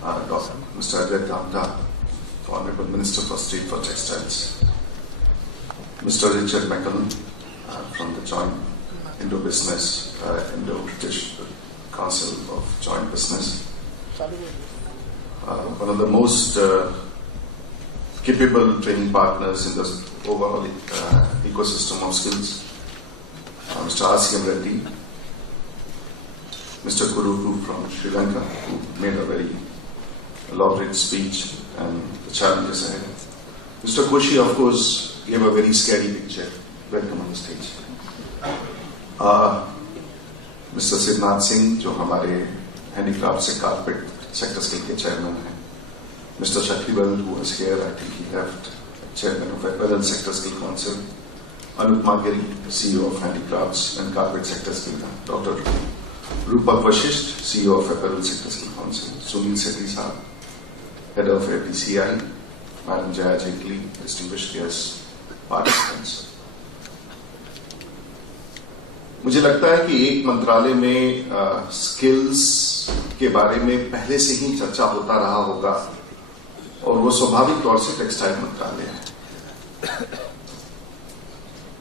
Dr. Mr. Ajay Tamta, Honorable Minister for State for Textiles, Mr. Richard McCallum from the Joint Indo-Business, Indo-British Council of Joint Business, one of the most capable training partners in the overall ecosystem of skills, Mr. Asean, Mr. Kuruku from Sri Lanka, who made a very elaborate speech and the challenges ahead. Mr. Koshi, of course, gave a very scary picture. Welcome on the stage. Mr. Sidnath Singh, जो हमारे handicraft से carpet sector skill के chairman हैं. Mr. Shakibal, who was here, I think he left, chairman of Apparel Sector Skill Council. Anup Magiri, CEO of Handicrafts and Carpet Sector Skill. Dr. Rupak Vashisht, CEO of Apparel Sector Skill Council. Sunil Sethi Saab, Head of APCI. Madam Jaya Jaitley, distinguished guests, participants. मुझे लगता है कि एक मंत्रालय में skills के बारे में पहले से ही चर्चा होता रहा होगा, और वो स्वाभाविक तौर से टेक्सटाइल मंत्रालय है,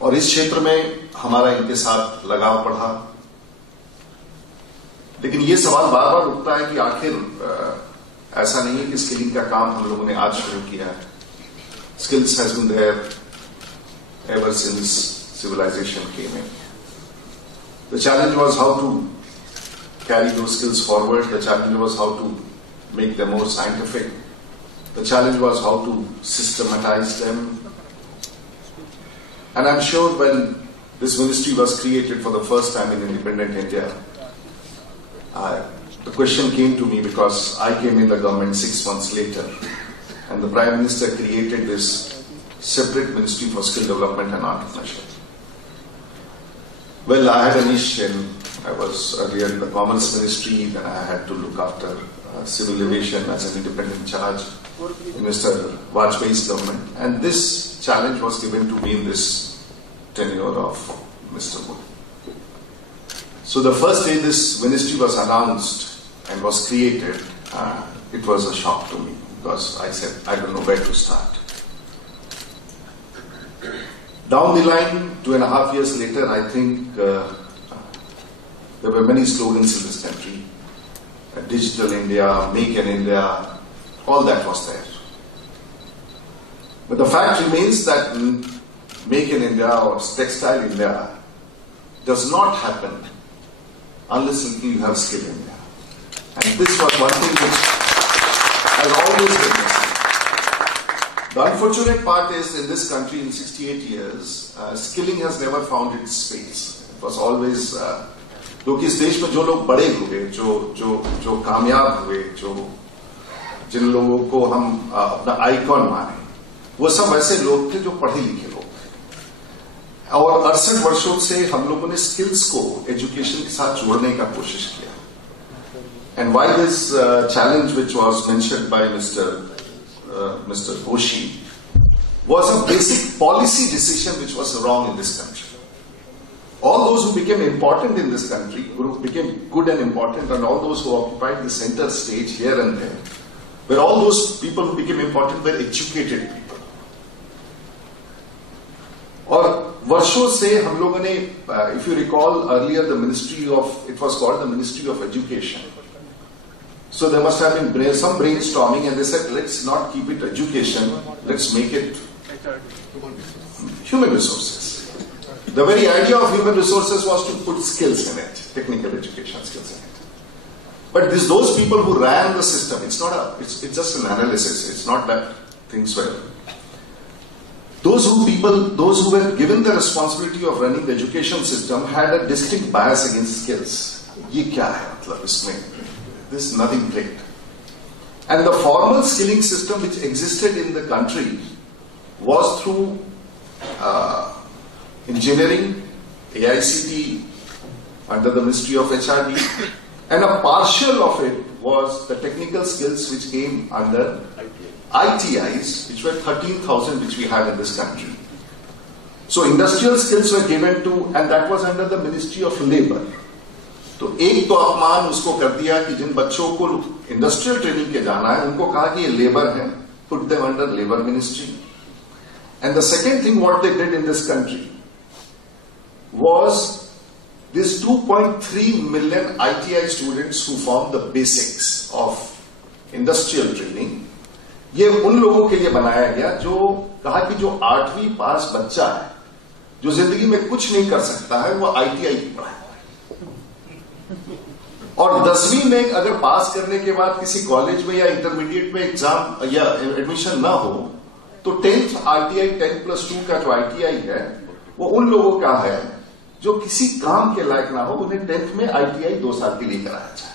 और इस क्षेत्र में हमारा इनके साथ लगाव बढ़ा। लेकिन ये सवाल बार बार उठता है कि आखिर ऐसा नहीं है कि स्किलिंग का काम हम लोगों ने आज शुरू किया है। Skills has been there ever since civilisation came in. The challenge was how to carry those skills forward. The challenge was how to make them more scientific. The challenge was how to systematize them. And I'm sure when this ministry was created for the first time in independent India, the question came to me because I came in the government 6 months later, and the Prime Minister created this separate ministry for skill development and entrepreneurship. Well, I had an issue. I was earlier in the Commerce Ministry, then I had to look after civil aviation as an independent charge in Mr. Vajpayee's government. And this challenge was given to me in this tenure of Mr. Modi. So the first day this ministry was announced and was created, it was a shock to me because I said, I don't know where to start. Down the line, 2.5 years later, I think there were many slogans in this country. Digital India, Make in India, all that was there. But the fact remains that Make in India or Textile India does not happen unless you have skill in India. And this was one thing which has always been missing. The unfortunate part is in this country in 68 years, skilling has never found its space. It was always क्योंकि इस देश में जो लोग बड़े हुए, जो कामयाब हुए, जिन लोगों को हम अपना आइकॉन माने, वो सब ऐसे लोग थे जो पढ़े लिखे लोग थे। और 68 वर्षों से हम लोगों ने स्किल्स को एजुकेशन के साथ जोड़ने का कोशिश किया। And why this challenge, which was mentioned by Mr. Hoshi, was a basic policy decision which was wrong in this country. All those who became important in this country, who became good and important, and all those who occupied the center stage here and there, where all those people who became important were educated people. और वर्षों से हम लोगों ने, if you recall earlier, it was called the Ministry of Education. So there must have been some brainstorming, and they said, let's not keep it education, let's make it human resources. The very idea of human resources was to put skills in it, technical education skills in it. But those people who ran the system, it's just an analysis. It's not that things were. Those who were given the responsibility of running the education system had a distinct bias against skills. ये क्या है मतलब इसमें? This is nothing great. And the formal skilling system which existed in the country was through engineering, AICT, under the Ministry of HRD, and a partial of it was the technical skills which came under ITIs, which were 13,000 which we had in this country. So industrial skills were given to, and that was under the Ministry of Labour. तो एक तो अपमान उसको कर दिया कि जिन बच्चों को इंडस्ट्रियल ट्रेनिंग के जाना है उनको कहा कि ये लेबर है, put them under Labour Ministry. And the second thing what they did in this country was these 2.3 million ITI students who form the basics of industrial training, ये उन लोगों के लिए बनाया गया जो कहा कि जो 8वीं पास बच्चा है, जो जिंदगी में कुछ नहीं कर सकता है, वो ITI की पढ़ाई, और 10वीं में अगर पास करने के बाद किसी कॉलेज में या इंटरमीडिएट में एग्जाम या एडमिशन ना हो तो 10th ITI 10+2 का जो ITI है वो उन लोगों का है जो किसी काम के लायक ना हो, उन्हें 10th में ITI 2 साल के लिए कराया जाए.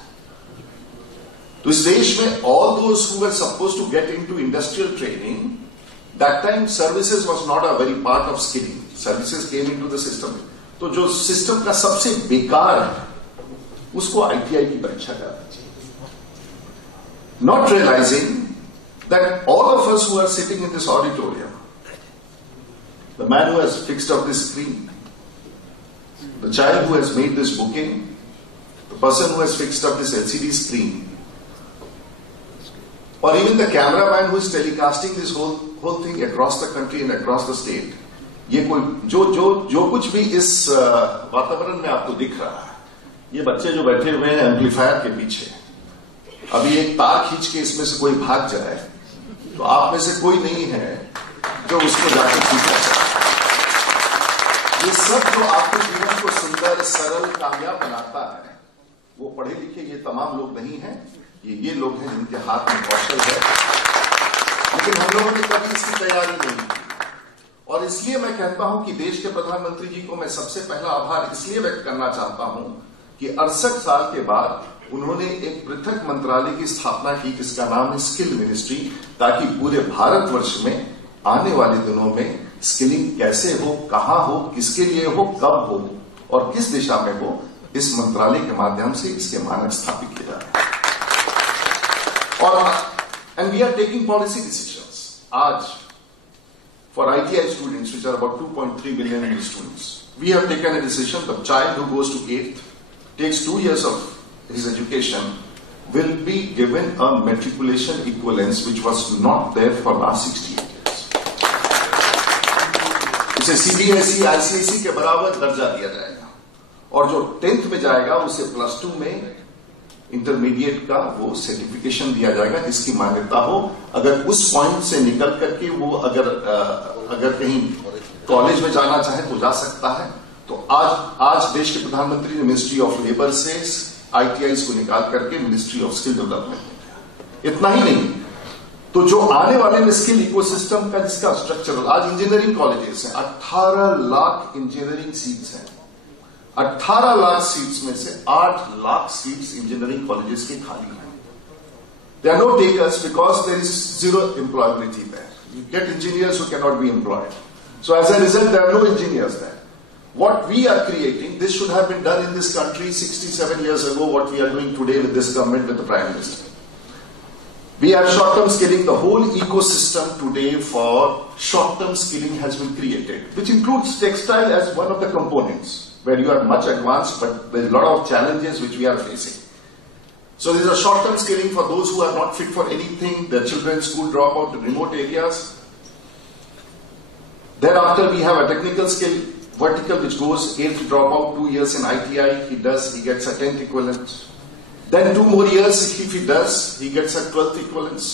तो इस देश में all those who were supposed to get into industrial training, that time services was not a very part of skilling. Services came into the system. तो जो सिस्टम का सबसे बेकार है उसको ITI की परीक्षा करानी चाहिए. Not realizing that all of us who are sitting in this auditorium, the man who has fixed up this screen, the child who has made this bouquet, the person who has fixed up this LCD screen, or even the cameraman who is telecasting this whole thing across the country and across the state, ये कोई जो कुछ भी इस वातावरण में आपको दिख रहा है, ये बच्चे जो बैठे हुए हैं एम्पलीफायर के पीछे, अभी एक तार खींच के इसमें से कोई भाग जाए तो आप में से कोई नहीं है जो उसको जाकर खींचा जाए. ये सब जो आपके जीवन को सुंदर, सरल, कामयाब बनाता है, वो पढ़े लिखे ये तमाम लोग नहीं हैं. ये लोग हैं जिनके हाथ में कौशल है, लेकिन हम लोगों ने कभी इसकी तैयारी नहीं की. और इसलिए मैं कहता हूं कि देश के प्रधानमंत्री जी को मैं सबसे पहला आभार इसलिए व्यक्त करना चाहता हूं कि 68 साल के बाद उन्होंने एक पृथक मंत्रालय की स्थापना की जिसका नाम है स्किल मिनिस्ट्री, ताकि पूरे भारतवर्ष में आने वाले दिनों में स्किलिंग कैसे हो, कहां हो, किसके लिए हो, कब हो, और किस दिशा में वो इस मंत्रालय के माध्यम से इसके मानक स्थापित किए जा रहे हैं। और and we are taking policy decisions आज for ITI students, which are about 2.3 million students. We have taken a decision: the child who goes to 8th, takes 2 years of his education, will be given a matriculation equivalence which was not there for last 68 years. इसे CBSE, ICSE के बराबर दर्जा दिया जाएगा, और जो 10th में जाएगा उसे +2 में इंटरमीडिएट का वो सर्टिफिकेशन दिया जाएगा जिसकी मान्यता हो। अगर उस पॉइंट से निकल करके वो अगर कहीं कॉलेज में जाना चाहे तो जा सकता है। तो आज देश के प्रधानमंत्री ने मिनिस्ट्री ऑफ लेबर से ITIs को निकाल करके मिनिस्ट्री ऑफ स्किल डेवलपमेंट में दिया। इतना ही नहीं, तो जो आने वाले में स्किल इकोसिस्टम का जिसका स्ट्रक्चरल, आज इंजीनियरिंग कॉलेजेस हैं, 18 लाख इंजीनियरिंग सीट्स हैं। 18 लाख सीट्स में से 8 लाख सीट्स इंजीनियरिंग कॉलेजेस की खाली हैं। There are no takers because there is zero employability there. You get engineers who cannot be employed. So as a result, there are no engineers there. What we are creating, this should have been done in this country 67 years ago, what we are doing today with this government, with the Prime Minister. We are short-term skilling. The whole ecosystem today for short-term skilling has been created, which includes textile as one of the components, where you are much advanced, but there's a lot of challenges which we are facing. So there's a short-term skilling for those who are not fit for anything, their children's school drop out in remote areas. Thereafter, we have a technical skill vertical which goes 8th dropout, 2 years in ITI, he gets a 10th equivalent. Then 2 more years if he does, he gets a 12th equivalence.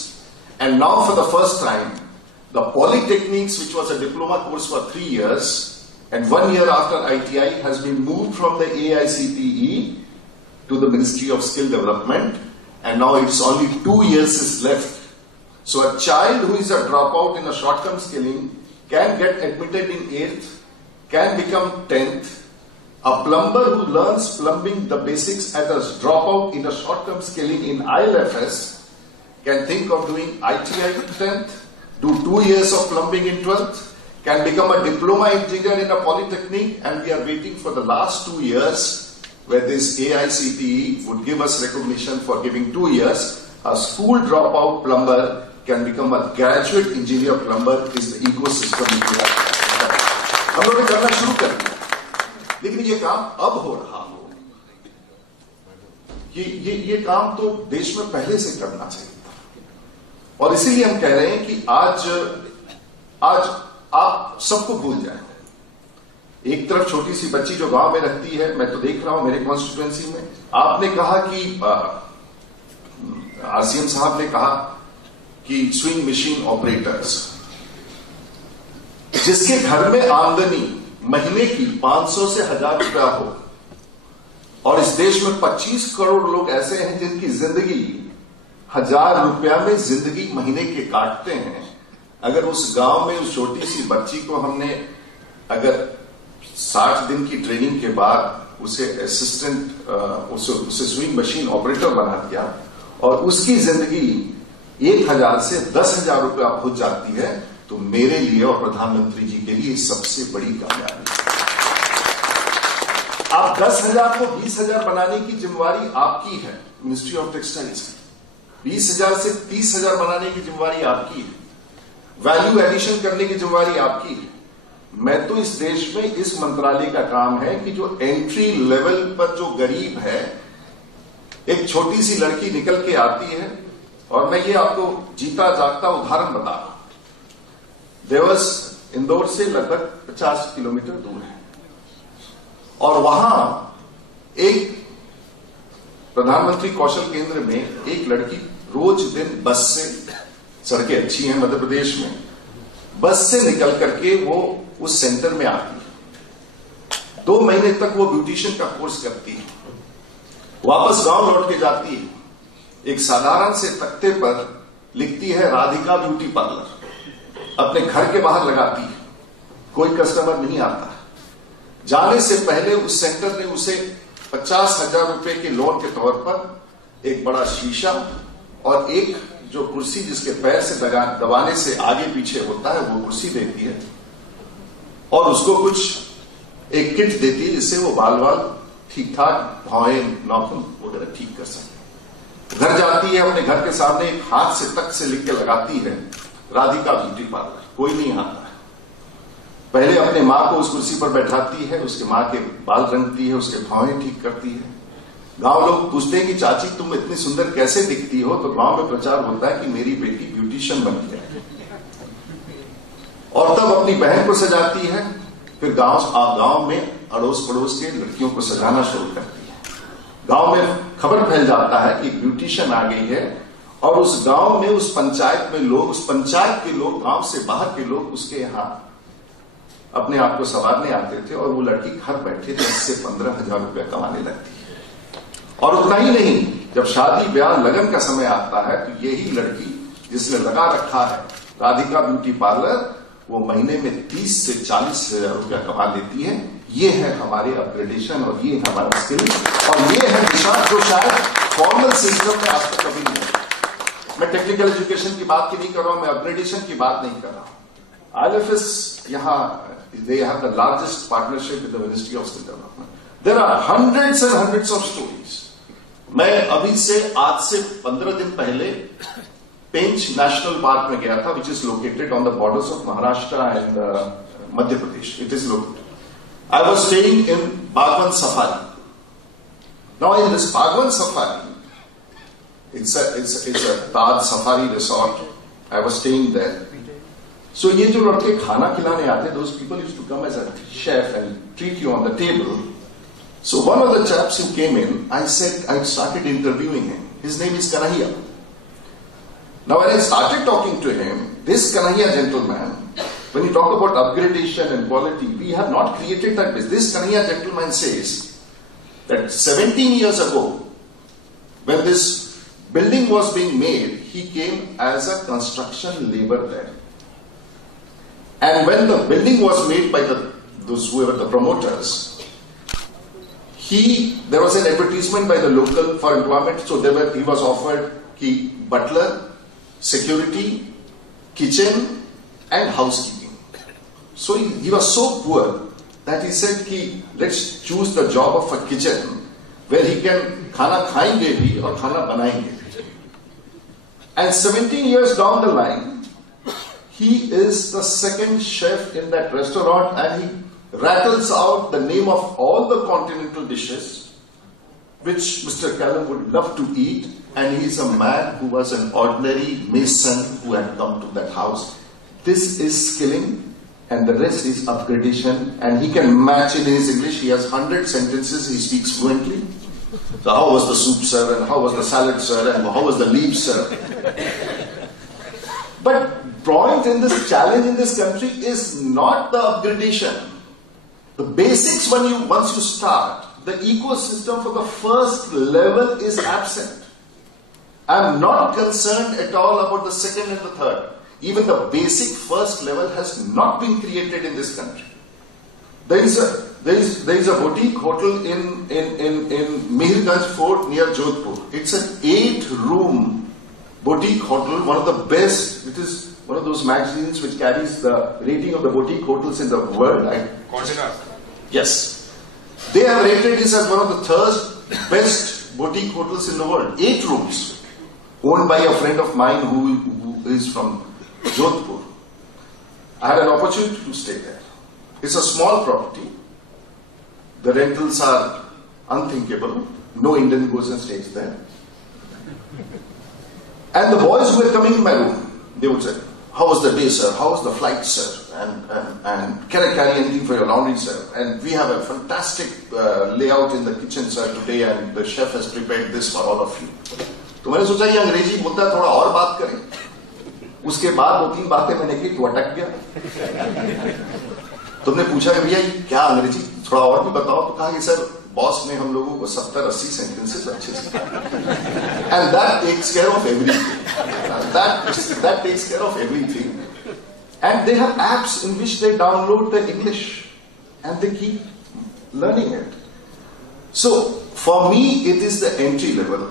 And now for the first time, the polytechnics, which was a diploma course for 3 years, and 1 year after ITI, has been moved from the AICTE to the Ministry of Skill Development, and now it's only 2 years is left. So a child who is a dropout in a short-term skilling can get admitted in 8th, can become 10th. A plumber who learns plumbing, the basics at a dropout in a short-term skilling in ILFS, can think of doing ITI in 10th, do 2 years of plumbing in 12th, can become a diploma engineer in a polytechnic, and we are waiting for the last 2 years where this AICTE would give us recognition for giving 2 years. A school dropout plumber can become a graduate engineer plumber. Is the ecosystem we have. हम लोग करना शुरू कर दिया, लेकिन ये काम अब हो रहा हो, ये काम तो देश में पहले से करना चाहिए था। और इसीलिए हम कह रहे हैं कि आज आप सबको भूल जाए। एक तरफ छोटी सी बच्ची जो गांव में रहती है, मैं तो देख रहा हूं मेरे कॉन्स्टिट्यूएंसी में, आपने कहा कि आसियन साहब ने कहा कि स्विंग मशीन ऑपरेटर्स, जिसके घर में आमदनी महीने की 500 से 1000 रुपया हो, और इस देश में 25 करोड़ लोग ऐसे हैं जिनकी जिंदगी 1000 रुपया में जिंदगी महीने के काटते हैं। अगर उस गांव में उस छोटी सी बच्ची को हमने अगर 60 दिन की ट्रेनिंग के बाद उसे उसे स्विंग मशीन ऑपरेटर बना दिया, और उसकी जिंदगी 1000 से 10,000 रुपया पहुंच जाती है, तो मेरे लिए और प्रधानमंत्री जी के लिए सबसे बड़ी कामयाबी। आप 10,000 को 20,000 बनाने की जिम्मेवारी आपकी है, मिनिस्ट्री ऑफ टेक्सटाइल्स की। 20,000 से 30,000 बनाने की जिम्मेवारी आपकी है, वैल्यू एडिशन करने की जिम्मेवारी आपकी है। मैं तो इस देश में इस मंत्रालय का काम है कि जो एंट्री लेवल पर जो गरीब है, एक छोटी सी लड़की निकल के आती है, और मैं ये आपको जीता जागता उदाहरण बता रहा हूं। देवस इंदौर से लगभग 50 किलोमीटर दूर है, और वहां एक प्रधानमंत्री कौशल केंद्र में एक लड़की रोज दिन बस से, सड़कें अच्छी हैं मध्य प्रदेश में, बस से निकल करके वो उस सेंटर में आती है। 2 महीने तक वो ब्यूटिशियन का कोर्स करती है, वापस गांव लौट के जाती है, एक साधारण से तख्ते पर लिखती है राधिका ब्यूटी पार्लर, अपने घर के बाहर लगाती है, कोई कस्टमर नहीं आता। जाने से पहले उस सेंटर ने उसे 50,000 रुपए के लोन के तौर पर एक बड़ा शीशा और एक जो कुर्सी जिसके पैर से दबाने से आगे पीछे होता है वो कुर्सी देती है, और उसको कुछ एक किट देती है जिससे वो बाल ठीक ठाक भौएं नाखून वगैरह ठीक कर सके। घर जाती है, अपने घर के सामने एक हाथ से तक से लिख के लगाती है राधिका ब्यूटी पार्लर। कोई नहीं आता है। पहले अपने माँ को उस कुर्सी पर बैठाती है, उसके माँ के बाल रंगती है, उसके भौएं ठीक करती है। गांव लोग पूछते हैं कि चाची तुम इतनी सुंदर कैसे दिखती हो, तो गांव में प्रचार होता है कि मेरी बेटी ब्यूटिशियन बन गया है। और तब अपनी बहन को सजाती है, फिर गांव में अड़ोस पड़ोस के लड़कियों को सजाना शुरू करती है। गांव में खबर फैल जाता है कि ब्यूटिशियन आ गई है, और उस गांव में, उस पंचायत में लोग, उस पंचायत के लोग, गांव से बाहर के लोग उसके यहां अपने आप को संवारने आते थे, और वो लड़की घर बैठे 10 से 15,000 रुपया कमाने लगती है। और उतना ही नहीं, जब शादी ब्याह लगन का समय आता है तो यही लड़की जिसने लगा रखा है राधिका ब्यूटी पार्लर, वो महीने में 30 से 40,000 रुपया कमा लेती है। ये है हमारे अपग्रेडेशन, और ये है हमारा स्किल, और ये है दिशा जो शायद फॉर्मल सिस्टम में आज तक कभी नहीं है। मैं टेक्निकल एजुकेशन की बात नहीं कर रहा हूं, मैं अपग्रेडेशन की बात नहीं कर रहा हूं। ILFS यहां, they have the largest partnership with the Ministry of Skill Development. There are hundreds and hundreds of stories. मैं अभी से आज से 15 दिन पहले पेंच नेशनल पार्क में गया था, which is located on the borders of Maharashtra and Madhya Pradesh. It is located. I was staying in Bagwan Safari. Now in this Bagwan Safari, it's a Taj Safari resort. I was staying there. So ये जो लड़के खाना खिलाने आते, those people used to come as a chef and treat you on the table. So one of the chaps who came in, I started interviewing him. His name is Kanhaiya. Now when I started talking to him, this Kanhaiya gentleman, when you talk about upgradation and quality, we have not created that business. This Kanhaiya gentleman says that 17 years ago, when this building was being made, he came as a construction labor there. And when the building was made by those who were the promoters, there was an advertisement by the local for employment, so he was offered butler, security, kitchen and housekeeping. So he was so poor that he said let's choose the job of a kitchen where he can khana khayenge bhi aur khana banayenge bhi. And 17 years down the line, he is the second chef in that restaurant, and he rattles out the name of all the continental dishes which Mr. Callum would love to eat, and he is a man who was an ordinary mason who had come to that house. This is skilling, and the rest is upgradation, and he can match in his English. He has 100 sentences he speaks fluently. So how was the soup, sir, and how was the salad, sir, and how was the leaves, sir? But point in this challenge in this country is not the upgradation. The basics, once you start, the ecosystem for the first level is absent. I'm not concerned at all about the second and the third. Even the basic first level has not been created in this country. There is a boutique hotel in Mihirganj Fort near Jodhpur. It's an 8-room boutique hotel, one of the best. It is one of those magazines which carries the rating of the boutique hotels in the world. Yes. They have rated this as one of the third best boutique hotels in the world. 8 rooms. Owned by a friend of mine who is from Jodhpur. I had an opportunity to stay there. It's a small property. The rentals are unthinkable. No Indian goes and stays there. And the boys who were coming in my room, they would say, how was the day, sir? How was the flight, sir? And can I carry anything for your laundry, sir? And we have a fantastic layout in the kitchen, sir, today, and the chef has prepared this for all of you. तो मैंने सोचा ये अंग्रेजी बोलता है, थोड़ा और बात करें। उसके बाद 2-3 बातें मैंने की तो अटक गया। तुमने पूछा कि भैया क्या अंग्रेजी थोड़ा और भी बताओ, तो कहा कि सर बॉस ने हम लोगों को 70-80 सेंटेंसेस अच्छे से, and that takes care of everything. That takes care of everything. And they have apps in which they download the English and they keep learning it. So for me, it is the entry level.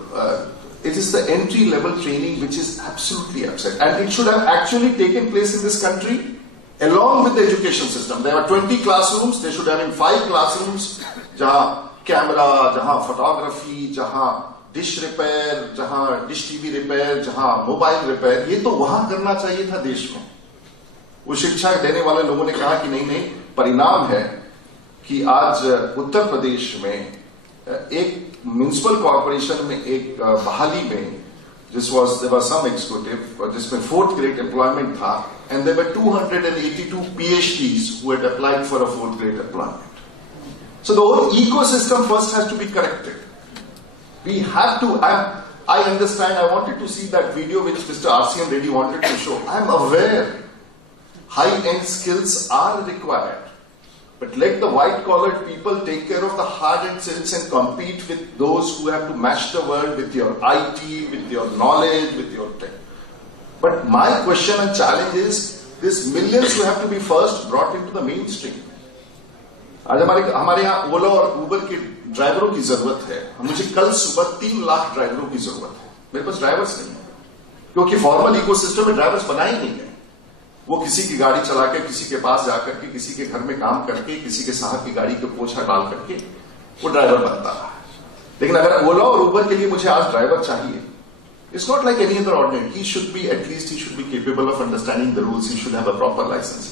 It is the entry level training which is absolutely absent, and it should have actually taken place in this country along with the education system. There were 20 classrooms, they should have been 5 classrooms, जहां camera, जहां photography, जहां dish repair, जहां dish TV repair, जहां mobile repair, ये तो वहां करना चाहिए था देश में. वो शिक्षा देने वाले लोगों ने कहा कि नहीं, परिणाम है कि आज उत्तर प्रदेश में एक म्युनिसिपल कॉर्पोरेशन में एक बहाली में there was some executive जिसमें 4th grade employment था, and there were 282 PhDs who had applied for a 4th grade employment. So the whole ecosystem first has to be corrected. We have to. I understand. I wanted to see that video which Mr. Asean really wanted to show. I am aware high-end skills are required. But let the white-collar people take care of the hard-end skills and compete with those who have to match the world with your IT, with your knowledge, with your tech. But my question and challenge is, these millions who have to be first brought into the mainstream. आज हमारे यहाँ ओला और उबर के ड्राइवरों की जरूरत है. मुझे कल सुबह 3 लाख ड्राइवरों की जरूरत है. मेरे पास ड्राइवर्स नहीं है, क्योंकि फॉर्मल इकोसिस्टम में ड्राइवर्स बनाए नहीं है. वो किसी की गाड़ी चला के, किसी के पास जाकर के, किसी के घर में काम करके, किसी के साहब की गाड़ी को पोछा डाल करके वो ड्राइवर बनता है. लेकिन अगर ओला और उबर के लिए मुझे आज ड्राइवर चाहिए, it's not like any other ordinary. He should be at least, he should be capable of understanding the rules. He should have a proper licence.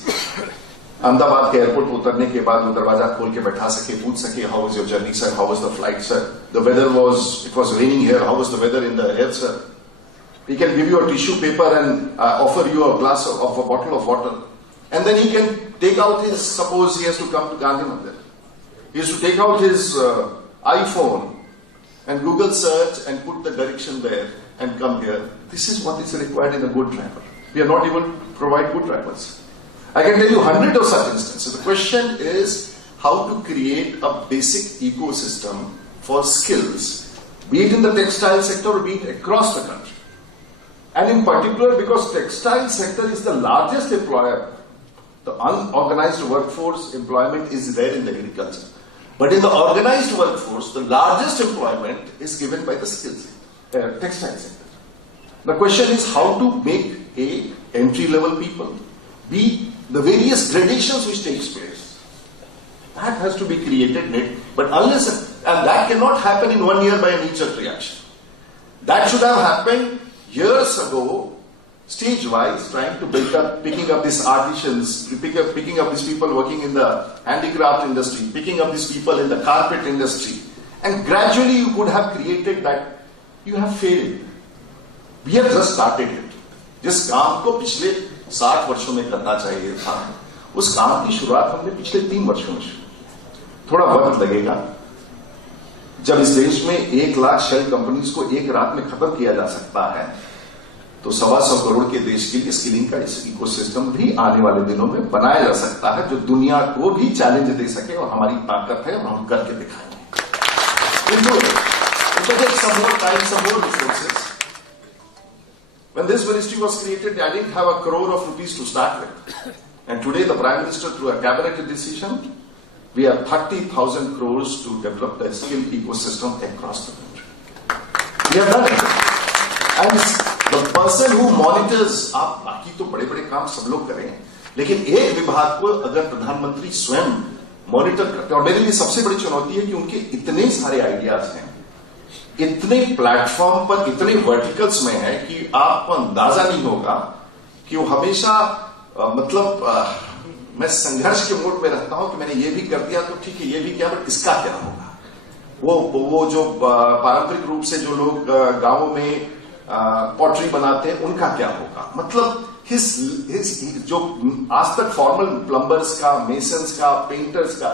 Ahmedabad के एयरपोर्ट उतरने के बाद वो दरवाजा खोल के बैठा सके, पूछ सके, how was your journey sir, how was the flight sir, the weather was, it was raining here, how was the weather in the air sir. He can give you a tissue paper and offer you a glass of a bottle of water. And then he can take out his, suppose he has to come to Gandhi Mandir. He has to take out his iPhone and Google search and put the direction there and come here. This is what is required in a good driver. We are not able to provide good drivers. I can tell you hundreds of such instances. The question is how to create a basic ecosystem for skills, be it in the textile sector or be it across the country. And in particular, because textile sector is the largest employer, the unorganized workforce employment is there in the agriculture. But in the organized workforce, the largest employment is given by the skills, textile sector. The question is how to make A, entry-level people, B, the various gradations which takes place. That has to be created, but unless, and that cannot happen in 1 year by a knee-jerk reaction. That should have happened years ago, stage-wise, trying to build up, picking up these artisans, picking up these people working in the handicraft industry, picking up these people in the carpet industry, and gradually you could have created that. You have failed. We have just started it. जिस काम को पिछले 60 वर्षों में करना चाहिए था, उस काम की शुरुआत हमने पिछले 3 वर्षों में शुरू की. थोड़ा वक्त लगेगा. जब इस देश में 1 लाख शेल कंपनीज को एक रात में खत्म किया जा सकता है, तो 125 करोड़ के देश के लिए स्किलिंग का इस इकोसिस्टम भी आने वाले दिनों में बनाया जा सकता है, जो दुनिया को भी चैलेंज दे सके. और हमारी ताकत है और हम करके दिखाएंगे. Some more time, some more resources. When this ministry was created, I didn't have 1 crore of rupees to start with. And today the Prime Minister, through a cabinet decision, we have 30,000 crores to develop the skill ecosystem across the country. We have done it. And the person who monitors, आप बाकी तो बड़े-बड़े काम सब लोग करें, लेकिन एक विभाग को अगर प्रधानमंत्री स्वयं मॉनिटर करते हैं, और मेरे लिए सबसे बड़ी चुनौती है कि उनके इतने सारे आइडियाज हैं, इतने प्लेटफॉर्म पर, इतने वर्टिकल्स में है कि आपको अंदाजा नहीं होगा कि वो हमेशा मैं संघर्ष के मोड में रहता हूं कि मैंने ये भी कर दिया तो ठीक है, ये भी किया, बट इसका क्या होगा. वो जो पारंपरिक रूप से जो लोग गांवों में पॉटरी बनाते हैं, उनका क्या होगा. मतलब जो आज तक फॉर्मल प्लम्बर्स का, मेसन्स का, पेंटर्स का,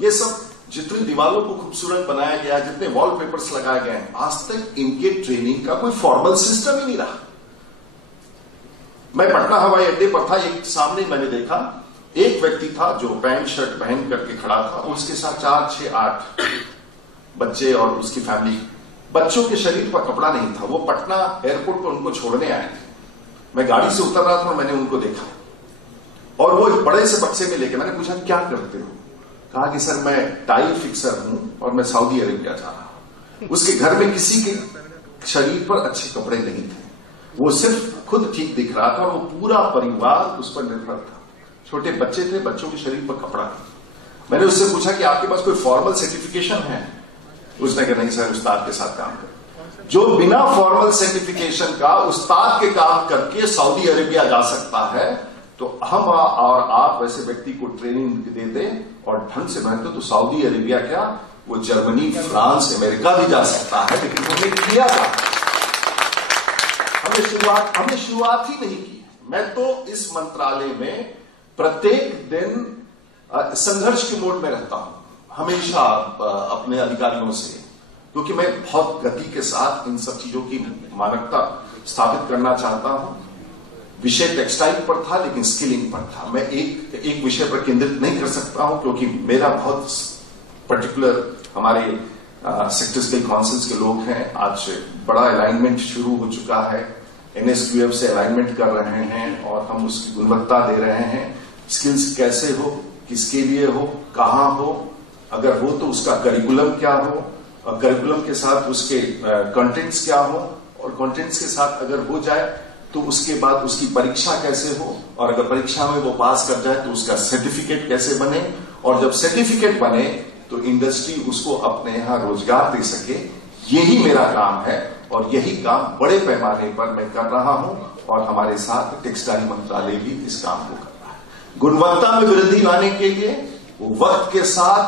ये सब जितनी दीवारों को खूबसूरत बनाया गया, जितने वॉलपेपर्स लगाए गए हैं, आज तक इनके ट्रेनिंग का कोई फॉर्मल सिस्टम ही नहीं रहा. मैं पटना हवाई अड्डे पर था, एक सामने मैंने देखा एक व्यक्ति था जो पैंट शर्ट पहन करके खड़ा था, उसके साथ 4, 6, 8 बच्चे और उसकी फैमिली. बच्चों के शरीर पर कपड़ा नहीं था. वो पटना एयरपोर्ट पर उनको छोड़ने आए थे. मैं गाड़ी से उतर रहा था और मैंने उनको देखा, और वो एक बड़े से बक्से में लेके, मैंने पूछा क्या करते हो. कहा कि सर मैं टाइल फिक्सर हूं और मैं सऊदी अरेबिया जा रहा हूं. उसके घर में किसी के शरीर पर अच्छे कपड़े नहीं थे. वो सिर्फ खुद ठीक दिख रहा था और वो पूरा परिवार उस पर निर्भर था. छोटे बच्चे थे, बच्चों के शरीर पर कपड़ा था। मैंने उससे पूछा कि आपके पास कोई फॉर्मल सर्टिफिकेशन है? उसने कहा नहीं सर, उस्ताद के साथ काम कर। जो बिना फॉर्मल सर्टिफिकेशन का उस्ताद के काम करके सऊदी अरेबिया जा सकता है, तो हम और आप वैसे व्यक्ति को ट्रेनिंग दे दें और ढंग से मेहनत, तो सऊदी अरेबिया क्या, वो जर्मनी, फ्रांस, अमेरिका भी जा सकता है। लेकिन हमने किया था, हमने शुरुआत ही नहीं की। मैं तो इस मंत्रालय में प्रत्येक दिन संघर्ष के मोड में रहता हूं, हमेशा अपने अधिकारियों से, क्योंकि मैं बहुत गति के साथ इन सब चीजों की मानकता स्थापित करना चाहता हूं। विषय टेक्सटाइल पर था, लेकिन स्किलिंग पर था। मैं एक विषय पर केंद्रित नहीं कर सकता हूं, क्योंकि मेरा बहुत पर्टिकुलर, हमारे सेक्टर स्किल काउंसिल्स के लोग हैं। आज बड़ा अलाइनमेंट शुरू हो चुका है, NSQF से अलाइनमेंट कर रहे हैं और हम उसकी गुणवत्ता दे रहे हैं। स्किल्स कैसे हो, किसके लिए हो, कहां हो, अगर हो तो उसका करिकुलम क्या हो, और करिकुलम के साथ उसके कंटेंट्स क्या हो, और कंटेंट्स के साथ अगर हो जाए तो उसके बाद उसकी परीक्षा कैसे हो, और अगर परीक्षा में वो पास कर जाए तो उसका सर्टिफिकेट कैसे बने, और जब सर्टिफिकेट बने तो इंडस्ट्री उसको अपने यहां रोजगार दे सके। यही मेरा काम है और यही काम बड़े पैमाने पर मैं कर रहा हूं, और हमारे साथ टेक्सटाइल मंत्रालय भी इस काम को कर रहा है। गुणवत्ता में वृद्धि लाने के लिए वक्त के साथ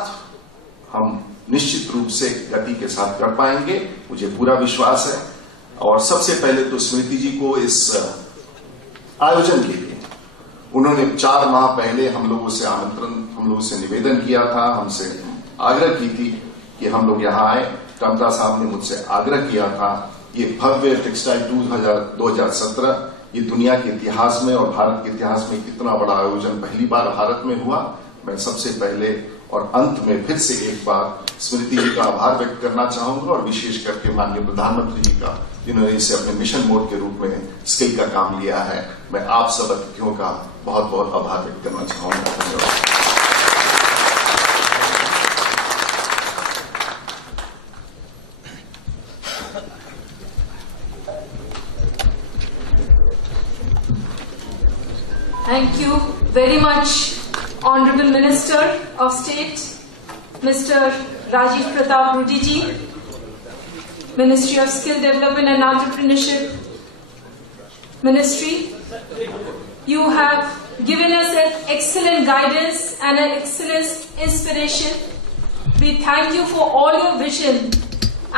हम निश्चित रूप से गति के साथ कर पाएंगे, मुझे पूरा विश्वास है। और सबसे पहले तो स्मृति जी को इस आयोजन के लिए, उन्होंने 4 माह पहले हम लोगों से निवेदन किया था, हमसे आग्रह की थी कि हम लोग यहां आए। टमटा साहब ने मुझसे आग्रह किया था। ये भव्य टेक्सटाइल 2017 ये दुनिया के इतिहास में और भारत के इतिहास में कितना बड़ा आयोजन पहली बार भारत में हुआ। मैं सबसे पहले और अंत में फिर से एक बार स्मृति जी का आभार व्यक्त करना चाहूंगा, और विशेष करके माननीय प्रधानमंत्री जी का, जिन्होंने इसे अपने मिशन मोड के रूप में स्किल का काम लिया है। मैं आप सब अतिथियों का बहुत बहुत आभार व्यक्त करना चाहूंगा। धन्यवाद। Thank you very much, Honorable Minister of State, Mr. Rajiv Pratap Rudy ji, Ministry of Skill Development and Entrepreneurship Ministry. You have given us an excellent guidance and an excellent inspiration. We thank you for all your vision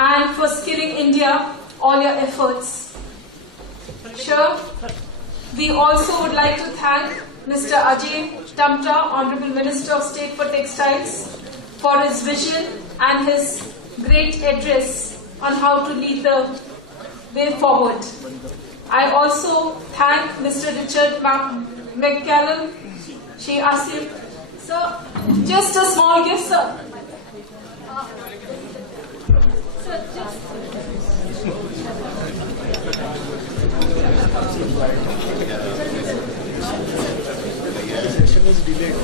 and for skilling India, all your efforts. Sure. We also would like to thank Mr. Ajay Tamta, Honorable Minister of State for Textiles, for his vision and his great address on how to lead the way forward. I also thank Mr. Richard McCallum, Sheikh Asean. Sir, just a small gift, sir. Sir, just... was delayed.